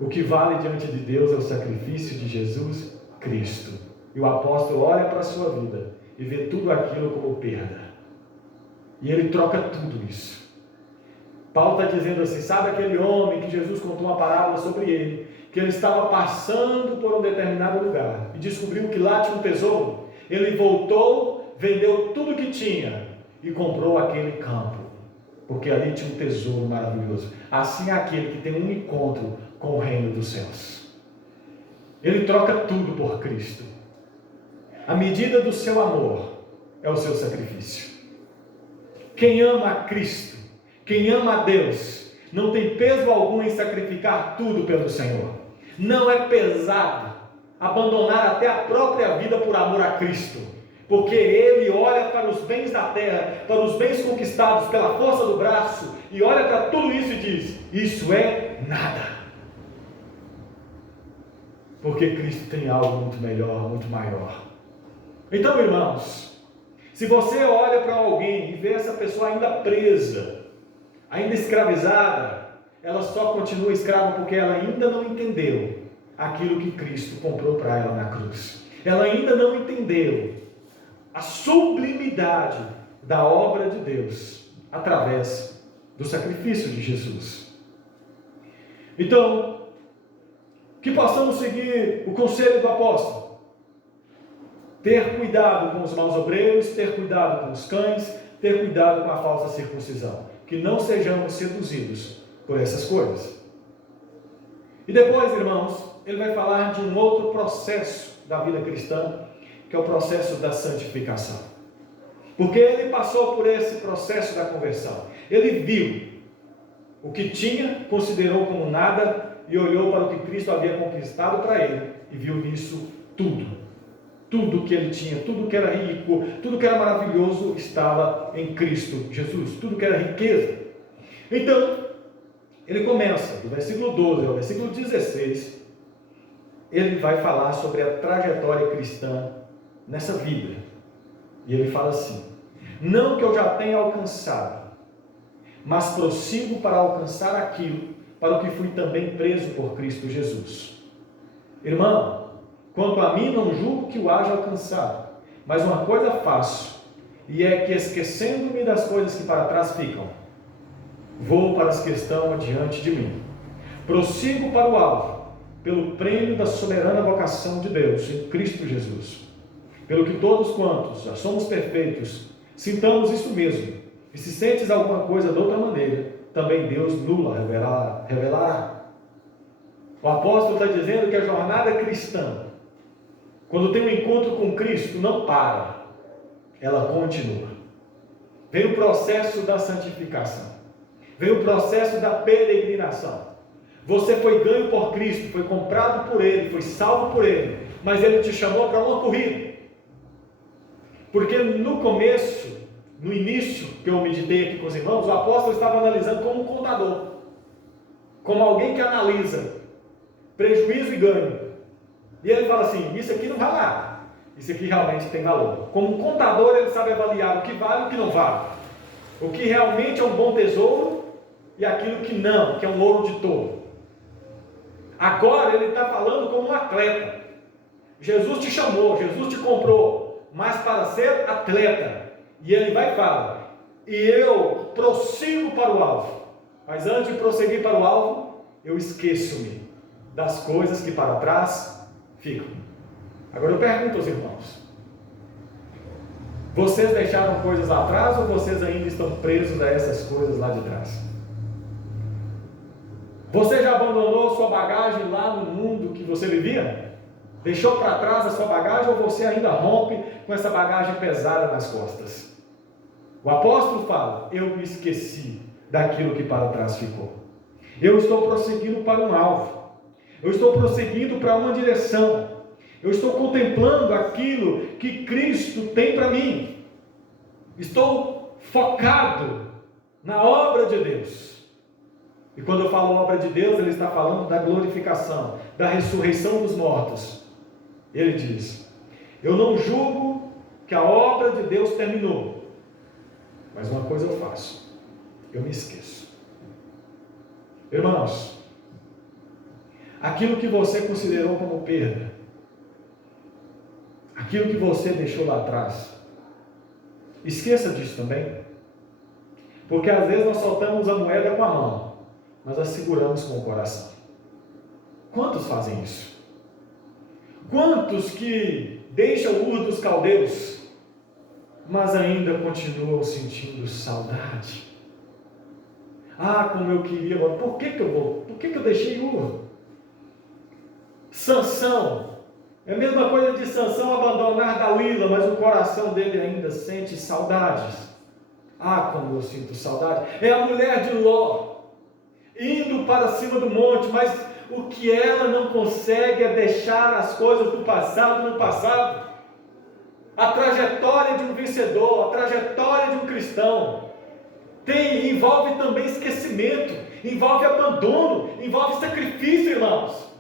O que vale diante de Deus é o sacrifício de Jesus Cristo. E o apóstolo olha para a sua vida e vê tudo aquilo como perda. E ele troca tudo isso. Paulo está dizendo assim, sabe aquele homem que Jesus contou uma parábola sobre ele, que ele estava passando por um determinado lugar e descobriu que lá tinha um tesouro? Ele voltou, vendeu tudo que tinha e comprou aquele campo, porque ali tinha um tesouro maravilhoso. Assim é aquele que tem um encontro com o reino dos céus. Ele troca tudo por Cristo. A medida do seu amor é o seu sacrifício. Quem ama a Cristo, quem ama a Deus, não tem peso algum em sacrificar tudo pelo Senhor. Não é pesado abandonar até a própria vida por amor a Cristo, porque Ele olha para os bens da terra, para os bens conquistados pela força do braço, e olha para tudo isso e diz, isso é nada. Porque Cristo tem algo muito melhor, muito maior. Então, irmãos, se você olha para alguém e vê essa pessoa ainda presa, ainda escravizada, ela só continua escrava porque ela ainda não entendeu aquilo que Cristo comprou para ela na cruz. Ela ainda não entendeu a sublimidade da obra de Deus através do sacrifício de Jesus. Então, que possamos seguir o conselho do apóstolo. Ter cuidado com os maus obreiros, ter cuidado com os cães, ter cuidado com a falsa circuncisão. Que não sejamos seduzidos por essas coisas. E depois, irmãos, ele vai falar de um outro processo da vida cristã, que é o processo da santificação. Porque ele passou por esse processo da conversão. Ele viu o que tinha, considerou como nada e olhou para o que Cristo havia conquistado para ele e viu nisso tudo. Tudo que ele tinha, tudo que era rico, tudo que era maravilhoso estava em Cristo Jesus. Tudo que era riqueza. Então, ele começa, do versículo 12 ao versículo 16, ele vai falar sobre a trajetória cristã nessa vida. E ele fala assim: não que eu já tenha alcançado, mas prossigo para alcançar aquilo para o que fui também preso por Cristo Jesus. Irmão, quanto a mim, não julgo que o haja alcançado, mas uma coisa faço, e é que, esquecendo-me das coisas que para trás ficam, vou para as que estão adiante de mim. Prossigo para o alvo, pelo prêmio da soberana vocação de Deus em Cristo Jesus. Pelo que todos quantos já somos perfeitos, sintamos isso mesmo. E se sentes alguma coisa de outra maneira, também Deus nula revelará. O apóstolo está dizendo que a jornada cristã, quando tem um encontro com Cristo, não para, ela continua. Vem o processo da santificação, vem o processo da peregrinação. Você foi ganho por Cristo, foi comprado por Ele, foi salvo por Ele, mas Ele te chamou para uma corrida. Porque no começo, no início, que eu meditei aqui com os irmãos, o apóstolo estava analisando como um contador, como alguém que analisa prejuízo e ganho. E ele fala assim: isso aqui não vale nada, isso aqui realmente tem valor. Como um contador, ele sabe avaliar o que vale e o que não vale, o que realmente é um bom tesouro e aquilo que não, que é um ouro de tolo. Agora ele está falando como um atleta. Jesus te chamou, Jesus te comprou, mas para ser atleta. E ele vai falar: e eu prossigo para o alvo. Mas antes de prosseguir para o alvo, eu esqueço-me das coisas que para trás ficam. Agora eu pergunto aos irmãos: vocês deixaram coisas lá atrás ou vocês ainda estão presos a essas coisas lá de trás? Você já abandonou sua bagagem lá no mundo que você vivia? Deixou para trás a sua bagagem ou você ainda rompe com essa bagagem pesada nas costas? O apóstolo fala: eu me esqueci daquilo que para trás ficou. Eu estou prosseguindo para um alvo. Eu estou prosseguindo para uma direção. Eu estou contemplando aquilo que Cristo tem para mim. Estou focado na obra de Deus. E quando eu falo obra de Deus, ele está falando da glorificação, da ressurreição dos mortos. Ele diz: eu não julgo que a obra de Deus terminou, mas uma coisa eu faço: eu me esqueço. Irmãos, aquilo que você considerou como perda, aquilo que você deixou lá atrás, esqueça disso também. Porque às vezes nós soltamos a moeda com a mão, mas a seguramos com o coração. Quantos fazem isso? Quantos que deixam o Ur dos Caldeus, mas ainda continuam sentindo saudade? Ah, como eu queria, por que eu deixei Ur? Sansão, é a mesma coisa de Sansão abandonar Dalila, mas o coração dele ainda sente saudades. Ah, como eu sinto saudade. É a mulher de Ló, indo para cima do monte, mas o que ela não consegue é deixar as coisas do passado no passado. A trajetória de um vencedor, a trajetória de um cristão, envolve também esquecimento, envolve abandono, envolve sacrifício, irmãos.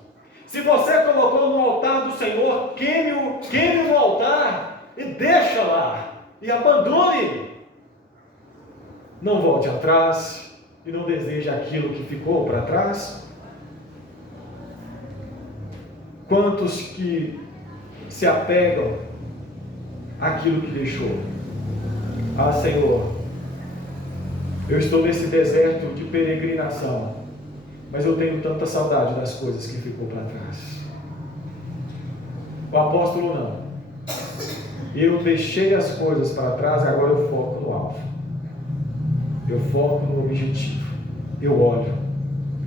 Se você colocou no altar do Senhor, queime no altar e deixa lá, e abandone. Não volte atrás e não deseje aquilo que ficou para trás. Quantos que se apegam aquilo que deixou. Ah, Senhor, eu estou nesse deserto de peregrinação, mas eu tenho tanta saudade das coisas que ficou para trás. O apóstolo não. Eu deixei as coisas para trás, agora eu foco no alvo. Eu foco no objetivo. Eu olho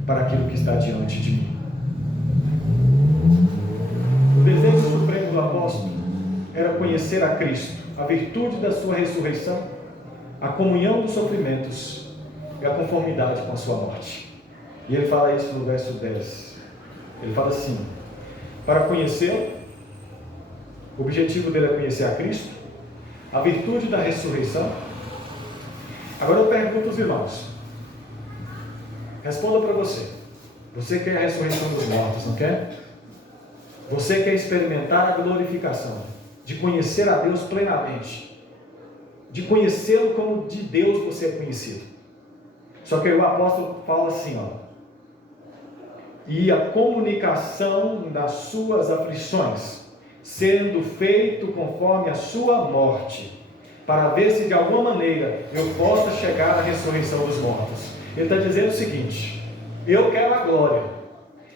para aquilo que está diante de mim. O desejo supremo do apóstolo era conhecer a Cristo, a virtude da sua ressurreição, a comunhão dos sofrimentos e a conformidade com a sua morte. E ele fala isso no verso 10. Ele fala assim: para conhecê-lo, o objetivo dele é conhecer a Cristo, a virtude da ressurreição. Agora eu pergunto aos irmãos, responda para você. Você quer a ressurreição dos mortos, não quer? Você quer experimentar a glorificação, de conhecer a Deus plenamente, de conhecê-lo como de Deus você é conhecido. Só que aí o apóstolo fala assim, e a comunicação das suas aflições, sendo feito conforme a sua morte, para ver se de alguma maneira eu possa chegar à ressurreição dos mortos. Ele está dizendo o seguinte: eu quero a glória,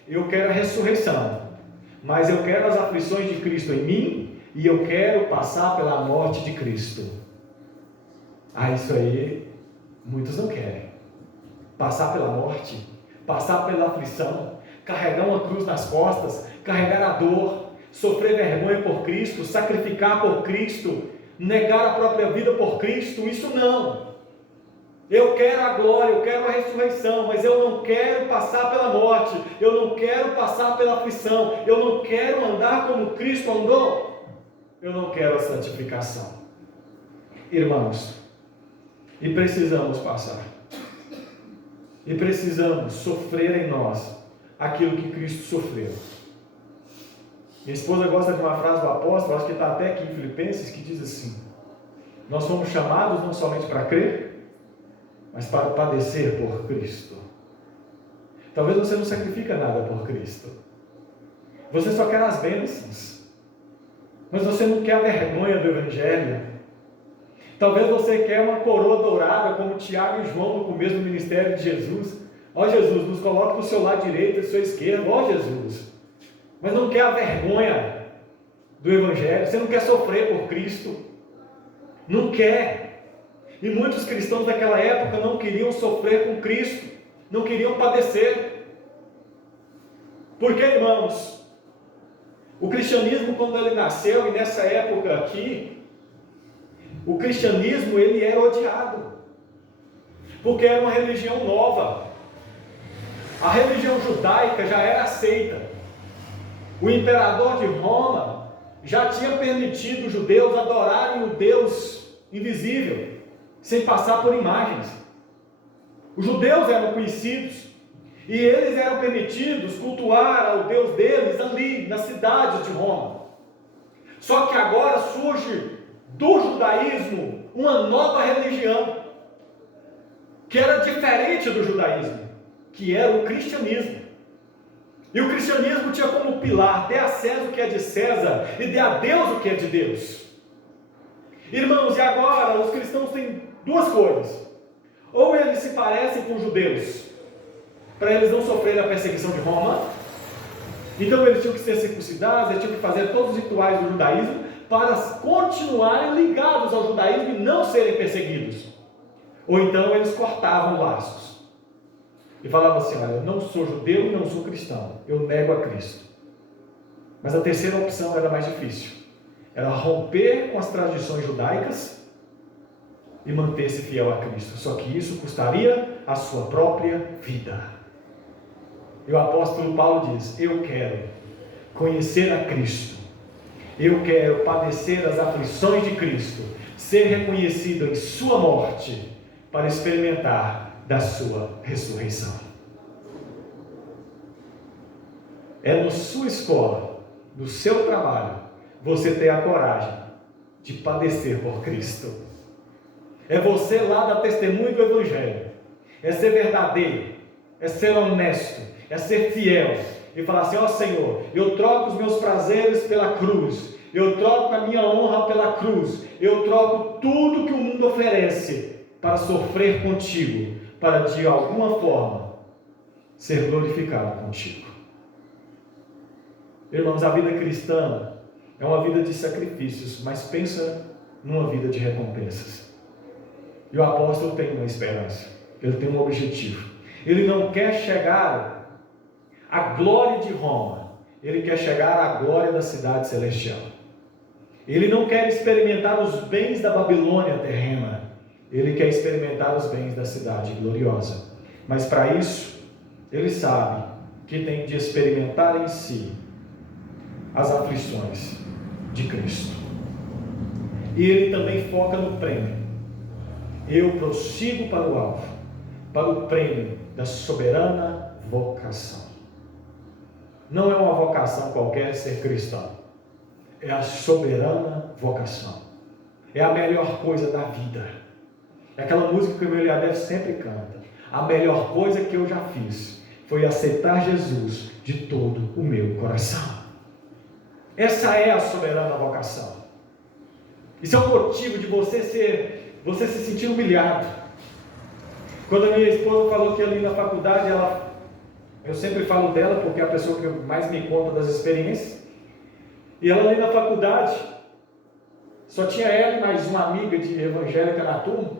eu quero a ressurreição, mas eu quero as aflições de Cristo em mim, e eu quero passar pela morte de Cristo. Isso aí muitos não querem. Passar pela morte, passar pela aflição, carregar uma cruz nas costas, carregar a dor, sofrer vergonha por Cristo, sacrificar por Cristo, negar a própria vida por Cristo, isso não. Eu quero a glória, eu quero a ressurreição, mas eu não quero passar pela morte, eu não quero passar pela aflição, eu não quero andar como Cristo andou, eu não quero a santificação. Irmãos, e precisamos passar, e precisamos sofrer em nós aquilo que Cristo sofreu. Minha esposa gosta de uma frase do apóstolo, acho que está até aqui em Filipenses, que diz assim: nós fomos chamados não somente para crer, mas para padecer por Cristo. Talvez você não sacrifica nada por Cristo, você só quer as bênçãos, mas você não quer a vergonha do Evangelho. Talvez você quer uma coroa dourada, como Tiago e João no começo do ministério de Jesus. Jesus, nos coloca para o seu lado direito e do seu esquerdo, Jesus. Mas não quer a vergonha do Evangelho, você não quer sofrer por Cristo, não quer. E muitos cristãos daquela época não queriam sofrer com Cristo, não queriam padecer. Porque, irmãos, o cristianismo, quando ele nasceu, e nessa época aqui, o cristianismo ele era odiado, porque era uma religião nova. A religião judaica já era aceita. O imperador de Roma já tinha permitido os judeus adorarem o Deus invisível, sem passar por imagens. Os judeus eram conhecidos, e eles eram permitidos cultuar ao Deus deles ali, na cidade de Roma. Só que agora surge do judaísmo uma nova religião, que era diferente do judaísmo, que era o cristianismo. E o cristianismo tinha como pilar: dê a César o que é de César e dê a Deus o que é de Deus. Irmãos, e agora os cristãos têm duas coisas: ou eles se parecem com os judeus, para eles não sofrerem a perseguição de Roma, então eles tinham que ser circuncidados, eles tinham que fazer todos os rituais do judaísmo, para continuarem ligados ao judaísmo e não serem perseguidos. Ou então eles cortavam laços e falavam assim: olha, eu não sou judeu e não sou cristão, eu nego a Cristo. Mas a terceira opção era mais difícil, era romper com as tradições judaicas e manter-se fiel a Cristo, só que isso custaria a sua própria vida. E o apóstolo Paulo diz: eu quero conhecer a Cristo, eu quero padecer as aflições de Cristo, ser reconhecido em sua morte, para experimentar da sua ressurreição. É na sua escola, no seu trabalho, você ter a coragem de padecer por Cristo. É você lá dar testemunho do Evangelho, é ser verdadeiro, é ser honesto, é ser fiel, e falar assim: ó Senhor, eu troco os meus prazeres pela cruz, eu troco a minha honra pela cruz, eu troco tudo que o mundo oferece para sofrer contigo, para de alguma forma ser glorificado contigo. Irmãos, a vida cristã é uma vida de sacrifícios, mas pensa numa vida de recompensas. E o apóstolo tem uma esperança, ele tem um objetivo. Ele não quer chegar à glória de Roma, ele quer chegar à glória da cidade celestial. Ele não quer experimentar os bens da Babilônia terrena, ele quer experimentar os bens da cidade gloriosa. Mas para isso, ele sabe que tem de experimentar em si as aflições de Cristo. E ele também foca no prêmio. Eu prossigo para o alvo, para o prêmio da soberana vocação. Não é uma vocação qualquer ser cristão, é a soberana vocação. É a melhor coisa da vida. É aquela música que o meu Eliadev sempre canta. A melhor coisa que eu já fiz foi aceitar Jesus de todo o meu coração. Essa é a soberana vocação. Isso é o motivo de você se sentir humilhado. Quando a minha esposa falou que ali na faculdade, eu sempre falo dela porque é a pessoa que mais me conta das experiências. E ela ali na faculdade, só tinha ela e mais uma amiga de evangélica na turma.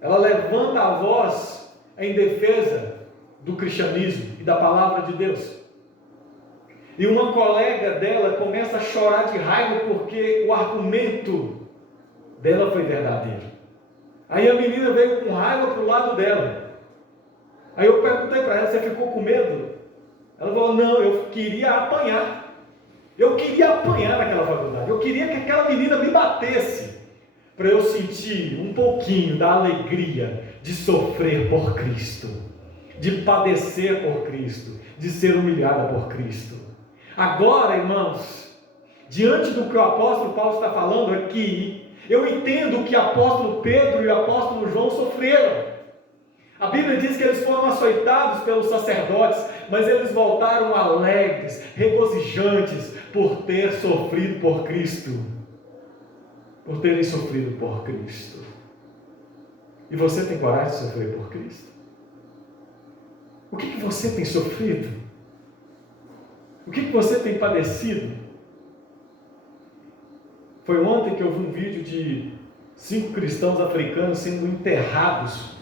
Ela levanta a voz em defesa do cristianismo e da palavra de Deus. E uma colega dela começa a chorar de raiva porque o argumento dela foi verdadeiro. Aí a menina veio com raiva para o lado dela. Aí eu perguntei para ela, você ficou com medo? Ela falou, não, eu queria apanhar. Eu queria apanhar naquela faculdade. Eu queria que aquela menina me batesse, para eu sentir um pouquinho da alegria de sofrer por Cristo, de padecer por Cristo, de ser humilhada por Cristo. Agora, irmãos, diante do que o apóstolo Paulo está falando aqui, eu entendo o que o apóstolo Pedro e o apóstolo João sofreram. A Bíblia diz que eles foram açoitados pelos sacerdotes, mas eles voltaram alegres, regozijantes por ter sofrido por Cristo. Por terem sofrido por Cristo. E você tem coragem de sofrer por Cristo? O que você tem sofrido? O que você tem padecido? Foi ontem que eu vi um vídeo de 5 cristãos africanos sendo enterrados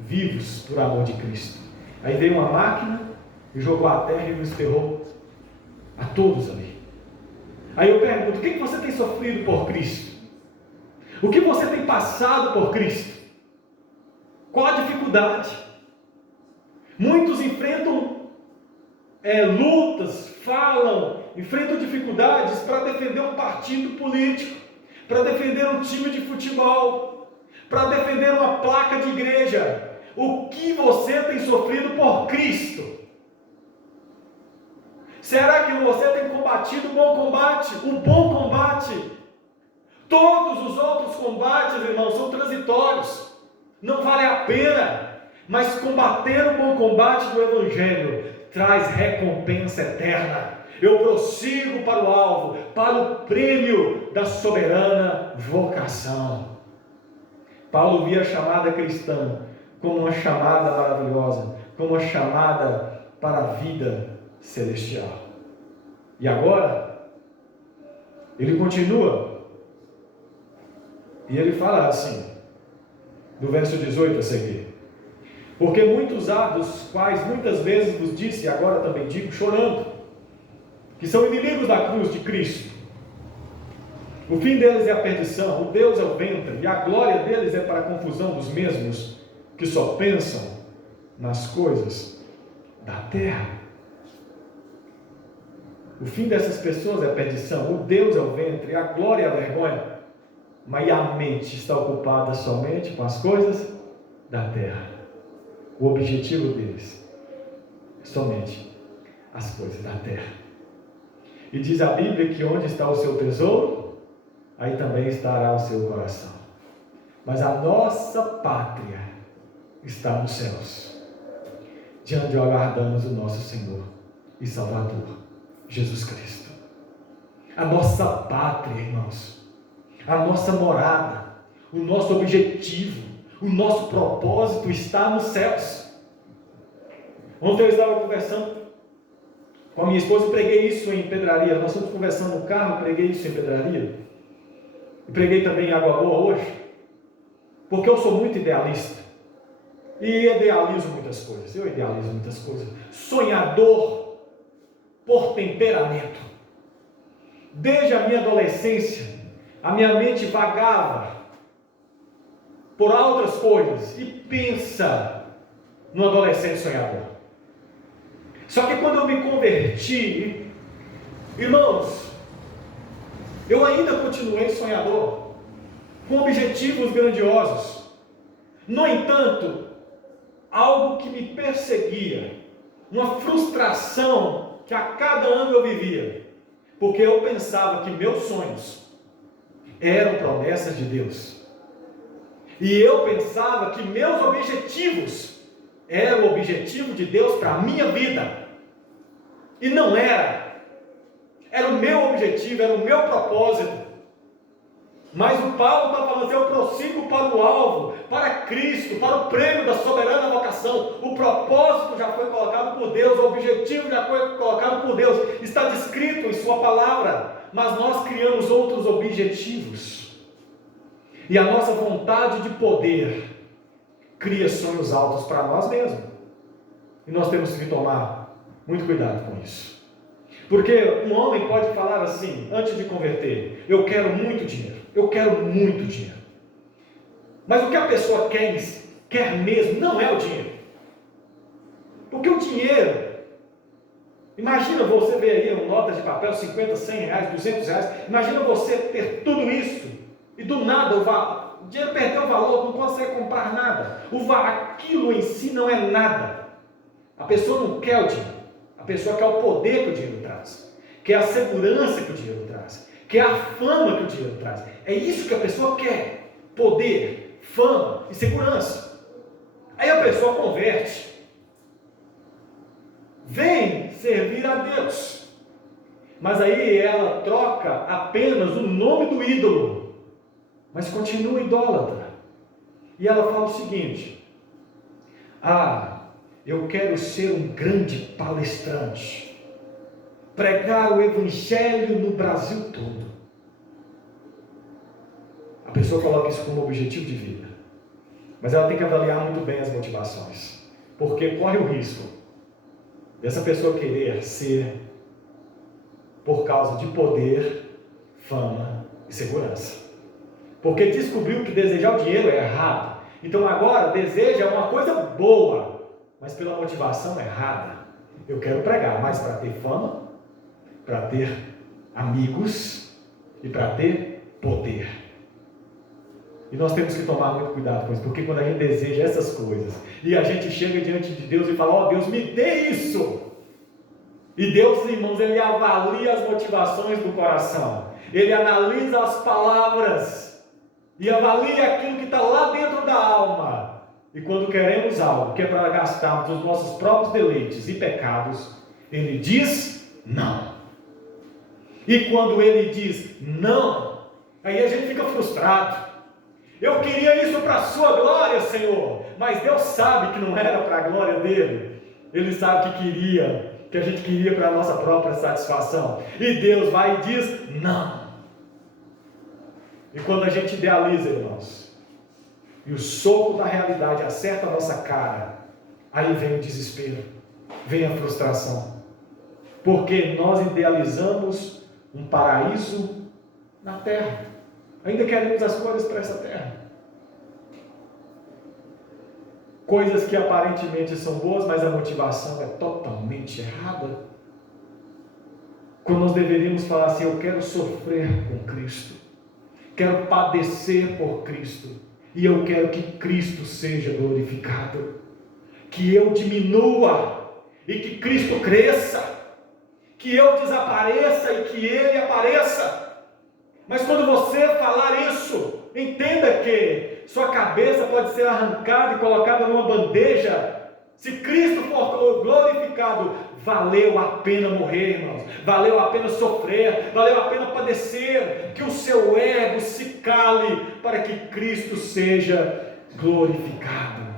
vivos por amor de Cristo. Aí veio uma máquina e jogou a terra e nos enterrou a todos ali. Aí eu pergunto, o que você tem sofrido por Cristo? O que você tem passado por Cristo? Qual a dificuldade? Muitos enfrentam lutas, falam, enfrentam dificuldades para defender um partido político, para defender um time de futebol, para defender uma placa de igreja. O que você tem sofrido por Cristo? Será que você tem combatido o bom combate? O bom combate? Todos os outros combates, irmãos, são transitórios, não vale a pena, mas combater o bom combate do Evangelho traz recompensa eterna. Eu prossigo para o alvo, para o prêmio da soberana vocação. Paulo via a chamada cristã como uma chamada maravilhosa, como uma chamada para a vida celestial. E agora, ele continua, e ele fala assim, no verso 18 a seguir: porque muitos há, dos quais muitas vezes vos disse, e agora também digo, chorando, que são inimigos da cruz de Cristo. O fim deles é a perdição, o Deus é o ventre, e a glória deles é para a confusão dos mesmos, que só pensam nas coisas da terra. O fim dessas pessoas é a perdição, o Deus é o ventre, a glória é a vergonha, mas a mente está ocupada somente com as coisas da terra. O objetivo deles é somente as coisas da terra. E diz a Bíblia que onde está o seu tesouro, aí também estará o seu coração. Mas a nossa pátria está nos céus, de onde aguardamos o nosso Senhor e Salvador, Jesus Cristo. a nossa pátria, irmãos, a nossa morada, o nosso objetivo, o nosso propósito está nos céus. Ontem eu estava conversando com a minha esposa e preguei isso em Pedraria. Nós estamos conversando no carro, preguei isso em Pedraria. E preguei também em Água Boa hoje, porque eu sou muito idealista. E idealizo muitas coisas. Eu idealizo muitas coisas. Sonhador por temperamento. Desde a minha adolescência, a minha mente vagava por outras coisas e pensa no adolescente sonhador. Só que quando eu me converti, irmãos, eu ainda continuei sonhador, com objetivos grandiosos. No entanto, algo que me perseguia, uma frustração que a cada ano eu vivia, porque eu pensava que meus sonhos eram promessas de Deus, e eu pensava que meus objetivos eram o objetivo de Deus para a minha vida, e não era. Era o meu objetivo, era o meu propósito. Mas o Paulo está falando assim: eu prossigo para o alvo, para Cristo, para o prêmio da soberana vocação. O propósito já foi colocado por Deus, o objetivo já foi colocado por Deus, está descrito em sua palavra, mas nós criamos outros objetivos, e a nossa vontade de poder cria sonhos altos para nós mesmos, e nós temos que tomar muito cuidado com isso. Porque um homem pode falar assim, antes de converter: eu quero muito dinheiro, eu quero muito dinheiro. Mas o que a pessoa quer mesmo não é o dinheiro. Porque o dinheiro, imagina você ver aí notas de papel, 50, 100 reais, 200 reais, imagina você ter tudo isso, e do nada o dinheiro perdeu o valor, não consegue comprar nada. Aquilo em si não é nada. A pessoa não quer o dinheiro. A pessoa quer o poder que o dinheiro traz, quer a segurança que o dinheiro traz, quer a fama que o dinheiro traz. É isso que a pessoa quer: poder, fama e segurança. Aí a pessoa converte, vem servir a Deus, mas aí ela troca apenas o nome do ídolo, mas continua idólatra. E ela fala o seguinte: eu quero ser um grande palestrante, pregar o evangelho no Brasil todo. A pessoa coloca isso como objetivo de vida, mas ela tem que avaliar muito bem as motivações, porque corre o risco dessa pessoa querer ser por causa de poder, fama e segurança, porque descobriu que desejar o dinheiro é errado, então agora deseja uma coisa boa, mas pela motivação errada. Eu quero pregar, mas para ter fama, para ter amigos e para ter poder. E nós temos que tomar muito cuidado com isso, porque quando a gente deseja essas coisas, e a gente chega diante de Deus e fala: Deus, me dê isso. E Deus, irmãos, Ele avalia as motivações do coração, Ele analisa as palavras, e avalia aquilo que está lá dentro da alma. E quando queremos algo que é para gastarmos os nossos próprios deleites e pecados, Ele diz não. E quando Ele diz não, aí a gente fica frustrado. Eu queria isso para a sua glória, Senhor, mas Deus sabe que não era para a glória dEle. Ele sabe que a gente queria para a nossa própria satisfação. E Deus vai e diz não. E quando a gente idealiza, irmãos, e o soco da realidade acerta a nossa cara, aí vem o desespero, vem a frustração, porque nós idealizamos um paraíso na terra, ainda queremos as coisas para essa terra, coisas que aparentemente são boas, mas a motivação é totalmente errada. Quando nós deveríamos falar assim: eu quero sofrer com Cristo, quero padecer por Cristo, e eu quero que Cristo seja glorificado, que eu diminua e que Cristo cresça, que eu desapareça e que Ele apareça. Mas quando você falar isso, entenda que sua cabeça pode ser arrancada e colocada numa bandeja Se Cristo for glorificado, valeu a pena morrer, irmãos. Valeu a pena sofrer, valeu a pena padecer. Que o seu ego se cale para que Cristo seja glorificado.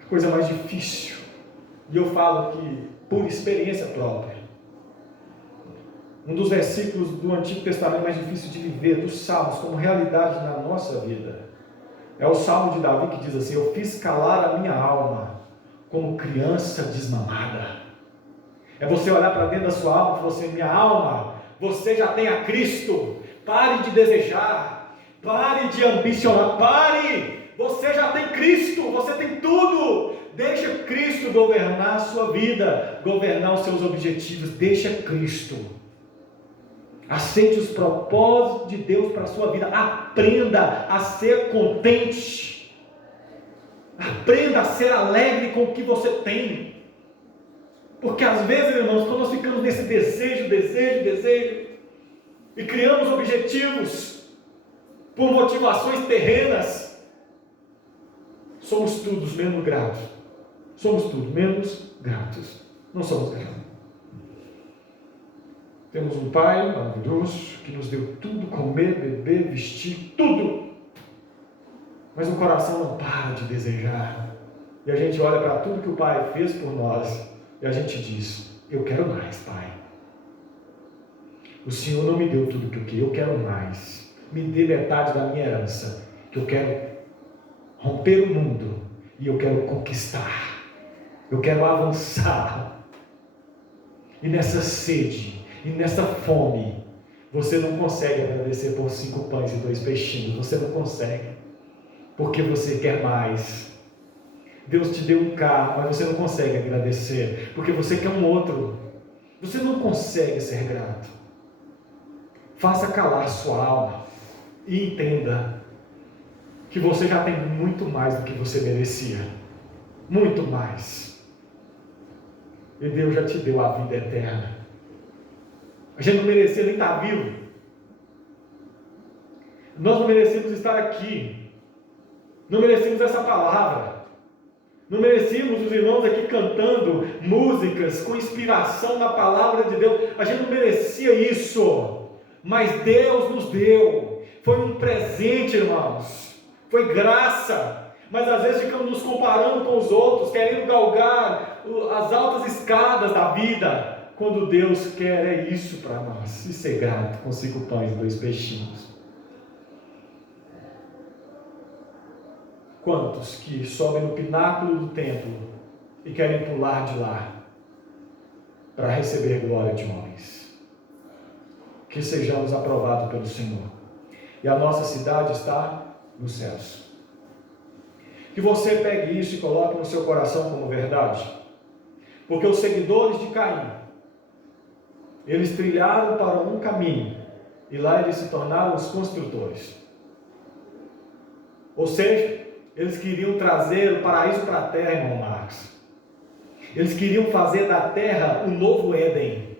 Que coisa mais difícil. E eu falo que por experiência própria. Um dos versículos do Antigo Testamento mais difícil de viver, dos Salmos, como realidade na nossa vida, é o Salmo de Davi que diz assim: eu fiz calar a minha alma como criança desmamada. É você olhar para dentro da sua alma e falar assim: minha alma, você já tem a Cristo. Pare de desejar, pare de ambicionar, pare. Você já tem Cristo, você tem tudo. Deixa Cristo governar a sua vida, governar os seus objetivos. Deixa Cristo. Aceite os propósitos de Deus para a sua vida. Aprenda a ser contente. Aprenda a ser alegre com o que você tem. Porque às vezes, irmãos, quando nós ficamos nesse desejo, e criamos objetivos por motivações terrenas, somos todos menos gratos. Somos tudo menos gratos. Não somos gratos. Temos um Pai maravilhoso que nos deu tudo, comer, beber, vestir, tudo. Mas o coração não para de desejar. E a gente olha para tudo que o Pai fez por nós e a gente diz: eu quero mais, Pai. O Senhor não me deu tudo que eu quero mais. Me dê metade da minha herança, que eu quero romper o mundo e eu quero conquistar. Eu quero avançar. E nessa sede, e nessa fome, você não consegue agradecer por 5 pães e 2 peixinhos. Você não consegue. Porque você quer mais. Deus te deu um carro, mas você não consegue agradecer. Porque você quer um outro. Você não consegue ser grato. Faça calar sua alma. E entenda que você já tem muito mais do que você merecia. Muito mais. E Deus já te deu a vida eterna. A gente não merecia nem estar vivo. Nós não merecemos estar aqui. Não merecemos essa palavra. Não merecíamos os irmãos aqui cantando músicas com inspiração na palavra de Deus. A gente não merecia isso. Mas Deus nos deu. Foi um presente, irmãos. Foi graça. Mas às vezes ficamos nos comparando com os outros, querendo galgar as altas escadas da vida, quando Deus quer é isso para nós, e ser grato com 5 pães e 2 peixinhos. Quantos que sobem no pináculo do templo e querem pular de lá para receber glória de homens? Que sejamos aprovados pelo Senhor. E a nossa cidade está nos céus. Que você pegue isso e coloque no seu coração como verdade. Porque os seguidores de Caim, eles trilharam para um caminho, e lá eles se tornaram os construtores. Ou seja, eles queriam trazer o paraíso para a terra, irmão Marcos. Eles queriam fazer da terra um novo Éden.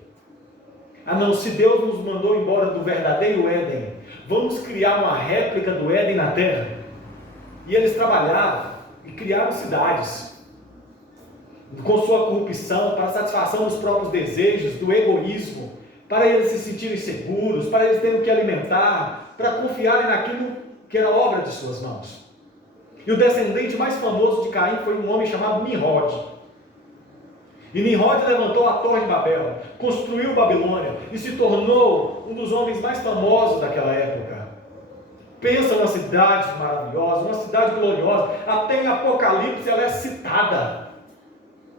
Ah não, se Deus nos mandou embora do verdadeiro Éden, vamos criar uma réplica do Éden na terra. E eles trabalharam e criaram cidades, com sua corrupção, para a satisfação dos próprios desejos, do egoísmo, para eles se sentirem seguros, para eles terem o que alimentar, para confiarem naquilo que era obra de suas mãos. E o descendente mais famoso de Caim foi um homem chamado Nimrod. E Nimrod levantou a Torre de Babel, construiu Babilônia e se tornou um dos homens mais famosos daquela época. Pensa numa cidade maravilhosa, uma cidade gloriosa. Até em Apocalipse ela é citada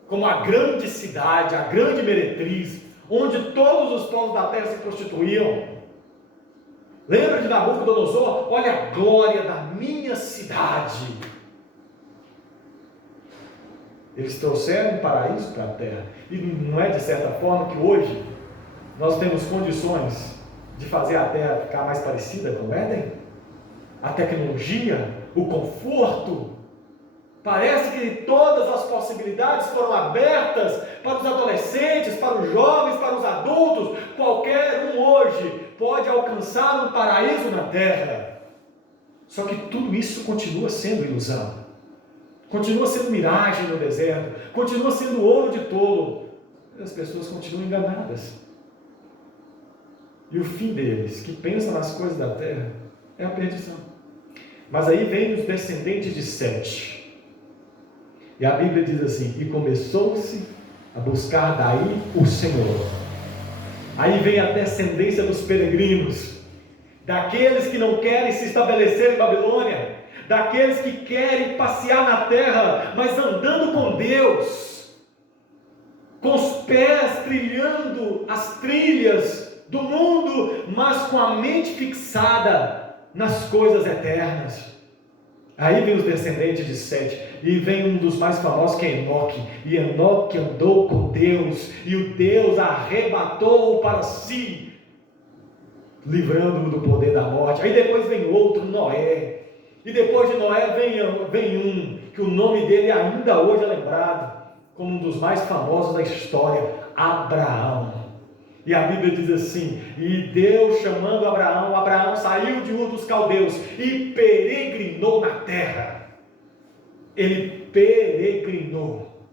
como a grande cidade, a grande meretriz, onde todos os povos da terra se prostituíam. Lembra de Nabucodonosor? Olha a glória da minha cidade. Eles trouxeram um paraíso para a terra. E não é de certa forma que hoje nós temos condições de fazer a terra ficar mais parecida com o Éden? A tecnologia, o conforto. Parece que todas as possibilidades foram abertas para os adolescentes, para os jovens, para os adultos. Qualquer um hoje pode alcançar um paraíso na terra. Só que tudo isso continua sendo ilusão. continua sendo miragem no deserto, continua sendo ouro de tolo. As pessoas continuam enganadas. E o fim deles, que pensam nas coisas da terra, é a perdição. Mas aí vem os descendentes de Sete. E a Bíblia diz assim: e começou-se a buscar daí o Senhor. Aí vem a descendência dos peregrinos, daqueles que não querem se estabelecer em Babilônia, daqueles que querem passear na terra, mas andando com Deus, com os pés trilhando as trilhas do mundo, mas com a mente fixada nas coisas eternas. Aí vem os descendentes de Sete, e vem um dos mais famosos, que é Enoque. E Enoque andou com Deus, e o Deus arrebatou-o para si, livrando-o do poder da morte. Aí depois vem outro, Noé. E depois de Noé vem um, que o nome dele ainda hoje é lembrado como um dos mais famosos da história, Abraão. E a Bíblia diz assim: e Deus chamando Abraão, Abraão saiu de Ur dos Caldeus e peregrinou na terra. Ele peregrinou.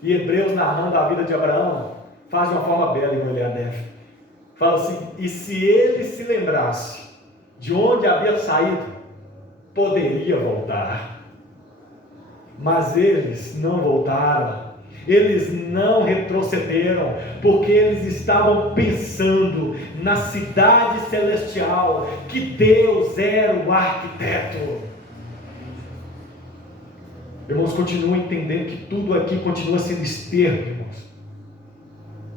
E Hebreus, narrando a vida de Abraão, faz de uma forma bela, em Eliadef. Fala assim: e se ele se lembrasse de onde havia saído, poderia voltar. Mas eles não voltaram. Eles não retrocederam, porque eles estavam pensando na cidade celestial, que Deus era o arquiteto. Irmãos, continuam entendendo que tudo aqui continua sendo esterco, irmãos.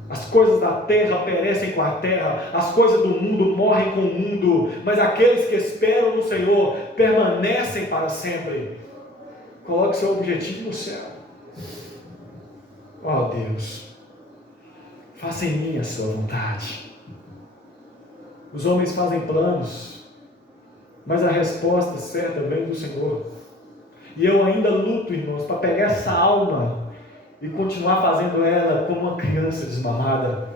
As coisas da terra perecem com a terra, as coisas do mundo morrem com o mundo, mas aqueles que esperam no Senhor permanecem para sempre. Coloque seu objetivo no céu. Ó Deus, faça em mim a sua vontade. Os homens fazem planos, mas a resposta certa vem do Senhor. E eu ainda luto, irmãos, para pegar essa alma e continuar fazendo ela como uma criança desmamada.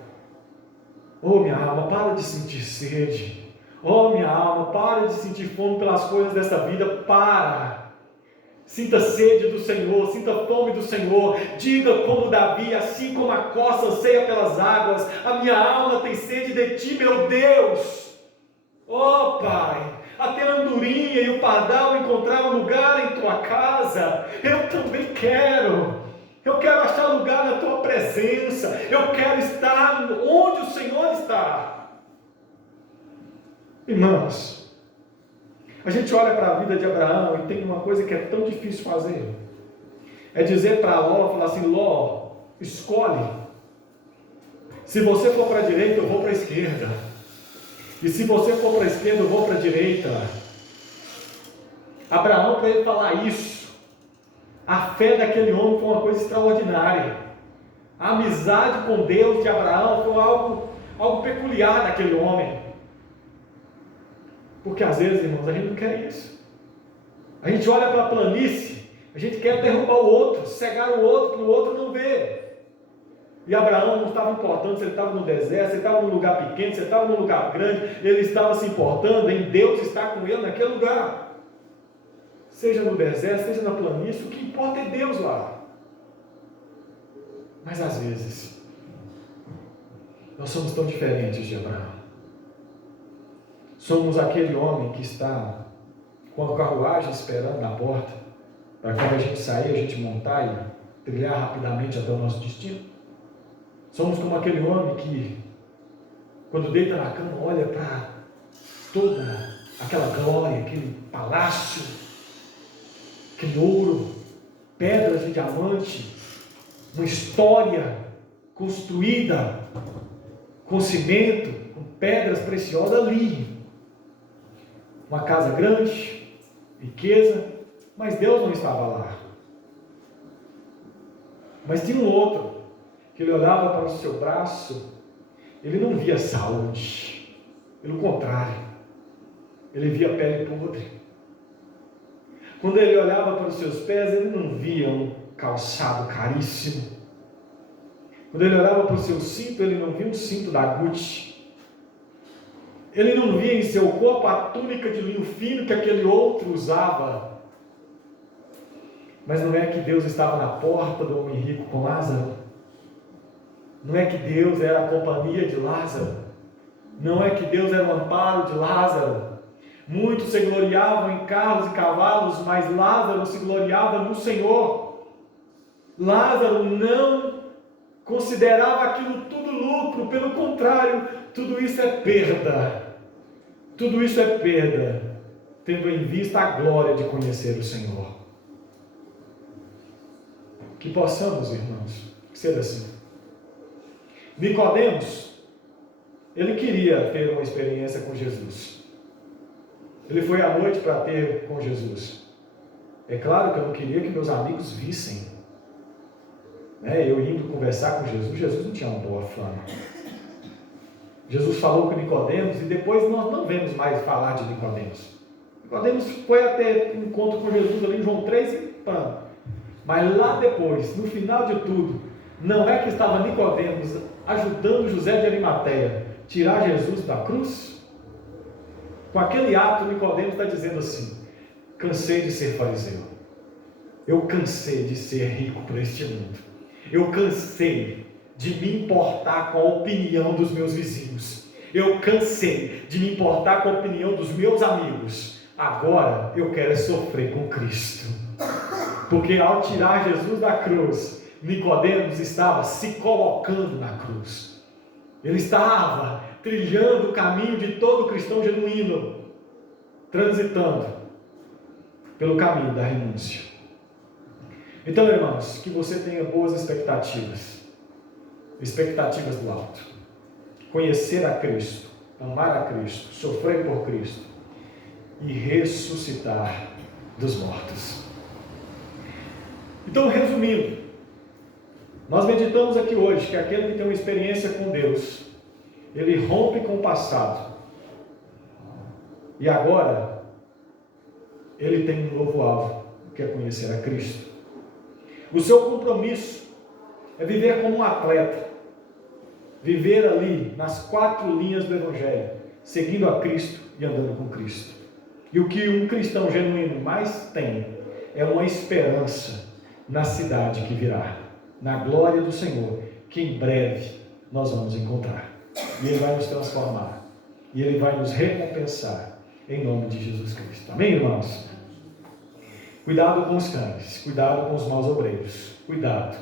Oh minha alma, para de sentir sede. Oh minha alma, para de sentir fome pelas coisas dessa vida. Para. Sinta sede do Senhor, sinta fome do Senhor. Diga como Davi: assim como a costa anseia pelas águas, a minha alma tem sede de ti, meu Deus. Oh Pai, até a andorinha e o pardal encontraram lugar em tua casa. Eu também quero. Eu quero achar lugar na tua presença. Eu quero estar onde o Senhor está. Irmãos, a gente olha para a vida de Abraão e tem uma coisa que é tão difícil fazer. É dizer para Ló, falar assim: Ló, escolhe. Se você for para a direita, eu vou para a esquerda. E se você for para a esquerda, eu vou para a direita. Abraão, para ele falar isso, a fé daquele homem foi uma coisa extraordinária. A amizade com Deus de Abraão foi algo peculiar daquele homem. Porque às vezes, irmãos, a gente não quer isso. A gente olha para a planície, a gente quer derrubar o outro, cegar o outro, que o outro não vê. E Abraão não estava importando se ele estava no deserto, se ele estava num lugar pequeno, se ele estava num lugar grande. Ele estava se importando em Deus estar com ele naquele lugar. Seja no deserto, seja na planície, o que importa é Deus lá. Mas às vezes, nós somos tão diferentes de Abraão. Somos aquele homem que está com a carruagem esperando na porta, para quando a gente sair, a gente montar e trilhar rapidamente até o nosso destino. Somos como aquele homem que, quando deita na cama, olha para toda aquela glória, aquele palácio, aquele ouro, pedras de diamante, uma história construída com cimento, com pedras preciosas ali. Uma casa grande, riqueza, mas Deus não estava lá. Mas tinha um outro, que ele olhava para o seu braço, ele não via saúde, pelo contrário, ele via pele podre. Quando ele olhava para os seus pés, ele não via um calçado caríssimo. Quando ele olhava para o seu cinto, ele não via um cinto da Gucci. Ele não via em seu corpo a túnica de linho fino que aquele outro usava. Mas não é que Deus estava na porta do homem rico com Lázaro? Não é que Deus era a companhia de Lázaro? Não é que Deus era o amparo de Lázaro? Muitos se gloriavam em carros e cavalos, mas Lázaro se gloriava no Senhor. Lázaro não considerava aquilo tudo lucro, pelo contrário, tudo isso é perda. Tudo isso é perda, tendo em vista a glória de conhecer o Senhor. Que possamos, irmãos, ser assim. Nicodemos, ele queria ter uma experiência com Jesus. Ele foi à noite para ter com Jesus. É claro que eu não queria que meus amigos vissem, eu indo conversar com Jesus. Jesus não tinha uma boa fama. Jesus falou com Nicodemos e depois nós não vemos mais falar de Nicodemos. Nicodemos foi até um encontro com Jesus ali em João 3 e pã. Mas lá depois, no final de tudo, não é que estava Nicodemos ajudando José de Arimateia a tirar Jesus da cruz? Com aquele ato, Nicodemos está dizendo assim: cansei de ser fariseu, eu cansei de ser rico para este mundo, eu cansei de me importar com a opinião dos meus vizinhos, eu cansei de me importar com a opinião dos meus amigos, agora eu quero sofrer com Cristo. Porque ao tirar Jesus da cruz, Nicodemos estava se colocando na cruz. Ele estava trilhando o caminho de todo cristão genuíno, transitando pelo caminho da renúncia. Então, irmãos, que você tenha boas expectativas do alto. Conhecer a Cristo, amar a Cristo, sofrer por Cristo e ressuscitar dos mortos. Então, resumindo, nós meditamos aqui hoje que aquele que tem uma experiência com Deus, ele rompe com o passado e agora ele tem um novo alvo, que é conhecer a Cristo. O seu compromisso é viver como um atleta, viver ali nas 4 linhas do Evangelho, seguindo a Cristo e andando com Cristo. E o que um cristão genuíno mais tem é uma esperança na cidade que virá, na glória do Senhor, que em breve nós vamos encontrar. E Ele vai nos transformar, e Ele vai nos recompensar, em nome de Jesus Cristo. Amém, irmãos? Cuidado com os cães, cuidado com os maus obreiros, cuidado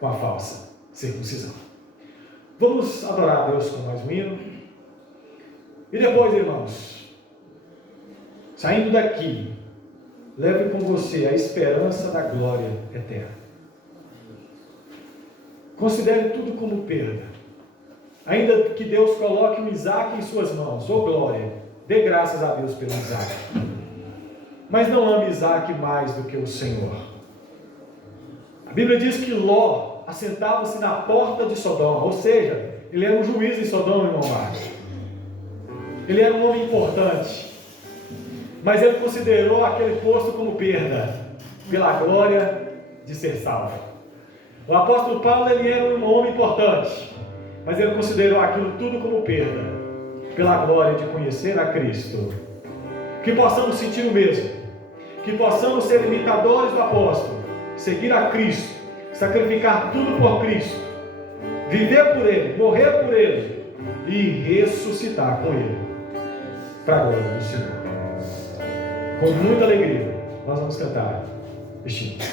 com a falsa circuncisão. Vamos adorar a Deus com mais um hino. E depois, irmãos, saindo daqui, leve com você a esperança da glória eterna. Considere tudo como perda. Ainda que Deus coloque um Isaac em suas mãos, ô glória, dê graças a Deus pelo Isaac. Mas não ame Isaac mais do que o Senhor. A Bíblia diz que Ló assentava-se na porta de Sodoma, ou seja, ele era um juiz em Sodoma, irmão Marcos. Ele era um homem importante, mas ele considerou aquele posto como perda, pela glória de ser salvo. O apóstolo Paulo, ele era um homem importante, mas ele considerou aquilo tudo como perda, pela glória de conhecer a Cristo. Que possamos sentir o mesmo, que possamos ser imitadores do apóstolo, seguir a Cristo, sacrificar tudo por Cristo, viver por Ele, morrer por Ele e ressuscitar com Ele, para a glória do Senhor. Com muita alegria, nós vamos cantar este hino.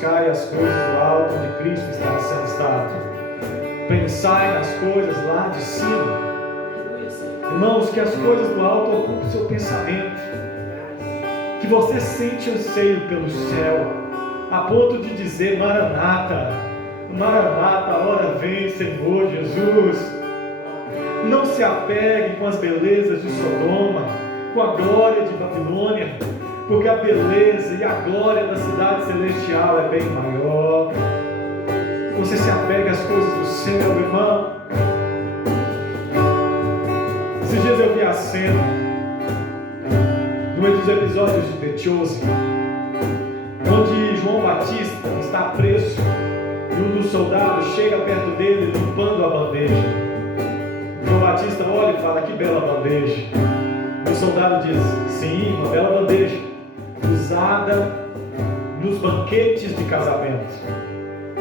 buscai as coisas do alto onde Cristo está sentado. Pensai nas coisas lá de cima. Irmãos, que as coisas do alto ocupem o seu pensamento. Que você sente anseio pelo céu, a ponto de dizer: Maranata, Maranata, hora vem, Senhor Jesus. Não se apegue com as belezas de Sodoma, com a glória de Babilônia, porque a beleza e a glória da cidade celestial é bem maior. Você se apega às coisas do céu, irmão. Esses dias eu vi a cena num dos episódios de The Chosen, onde João Batista está preso e um dos soldados chega perto dele limpando a bandeja. João Batista olha e fala: que bela bandeja. O soldado diz: sim, uma bela bandeja, usada nos banquetes de casamento.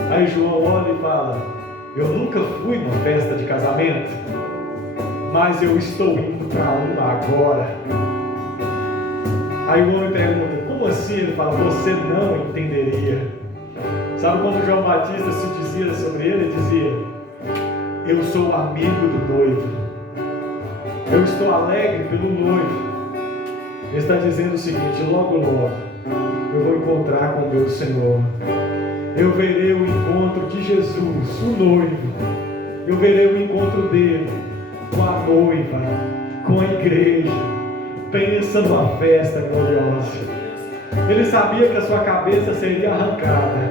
Aí João olha e fala: eu nunca fui numa festa de casamento, mas eu estou indo para uma agora. Aí o homem pergunta: como assim? Ele fala: você não entenderia. Sabe como João Batista se dizia sobre ele? Ele dizia: eu sou amigo do noivo, eu estou alegre pelo noivo. Ele está dizendo o seguinte: logo logo eu vou encontrar com o meu Senhor, eu verei o encontro de Jesus, o noivo, eu verei o encontro dele com a noiva, com a igreja. Pensa numa festa gloriosa. Ele sabia que a sua cabeça seria arrancada,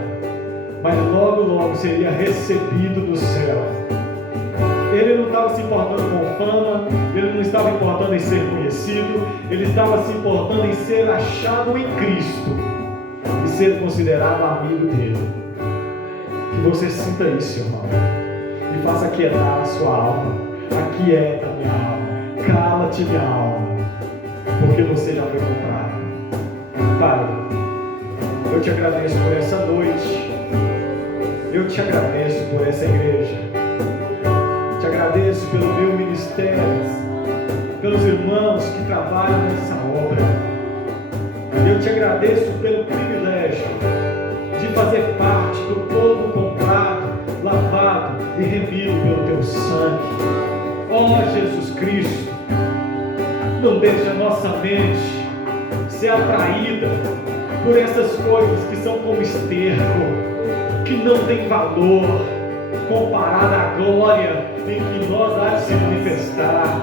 mas logo logo seria recebido do céu. Ele não estava se importando com fama, ele não estava importando em ser conhecido, ele estava se importando em ser achado em Cristo e ser considerado amigo dele. Que você sinta isso, irmão, e faça aquietar a sua alma. Aquieta minha alma, cala-te minha alma, porque você já foi comprado. Pai, eu te agradeço por essa noite, eu te agradeço por essa igreja, te agradeço pelo meu ministério, pelos irmãos que trabalham nessa obra. Eu te agradeço pelo privilégio de fazer parte do povo comprado, lavado e remido pelo teu sangue. Ó Jesus Cristo, não deixe a nossa mente ser atraída por essas coisas que são como esterco, que não tem valor comparada à glória em que nós há de se manifestar.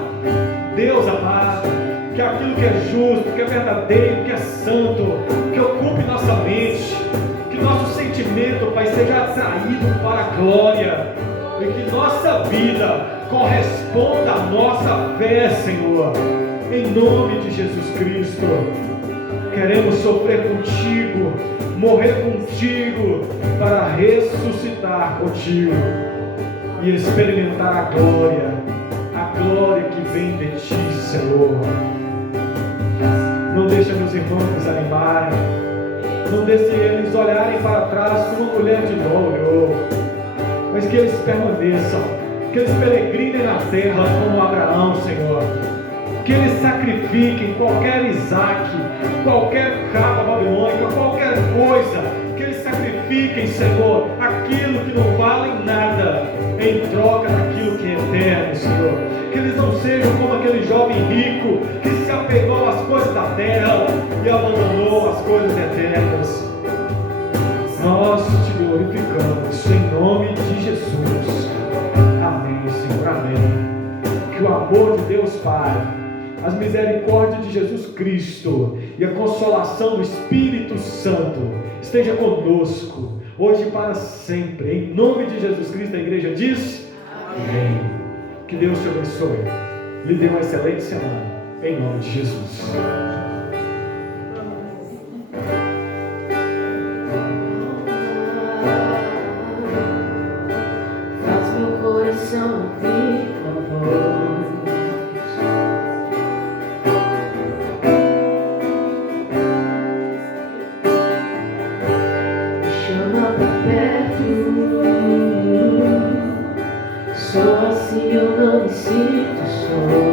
Deus amado, que aquilo que é justo, que é verdadeiro, que é santo, que ocupe nossa mente, que nosso sentimento, Pai, seja atraído para a glória, e que nossa vida corresponda à nossa fé, Senhor, em nome de Jesus Cristo. Queremos sofrer contigo, morrer contigo, para ressuscitar contigo e experimentar a glória que vem de ti, Senhor. Não deixa meus irmãos desanimarem, não deixe eles olharem para trás como uma mulher de Nó olhou, mas que eles permaneçam, que eles peregrinem na terra como Abraão, Senhor, que eles sacrifiquem qualquer Isaac, qualquer cabra babilônica, qualquer coisa, que eles sacrifiquem, Senhor, aquilo que não vale nada, em troca daquilo que é eterno, Senhor. Que eles não sejam como aquele jovem rico que se apegou às coisas da terra e abandonou as coisas eternas. Nós te glorificamos em nome de Jesus. Amém, Senhor, amém. Que o amor de Deus Pai, as misericórdias de Jesus Cristo e a consolação do Espírito Santo esteja conosco, hoje e para sempre. Em nome de Jesus Cristo, a igreja diz: amém. Que Deus te abençoe. Lhe dê uma excelente semana. Em nome de Jesus. Faz meu coração ouvir tua voz. Me chama pra perto. Só assim eu não me sinto só.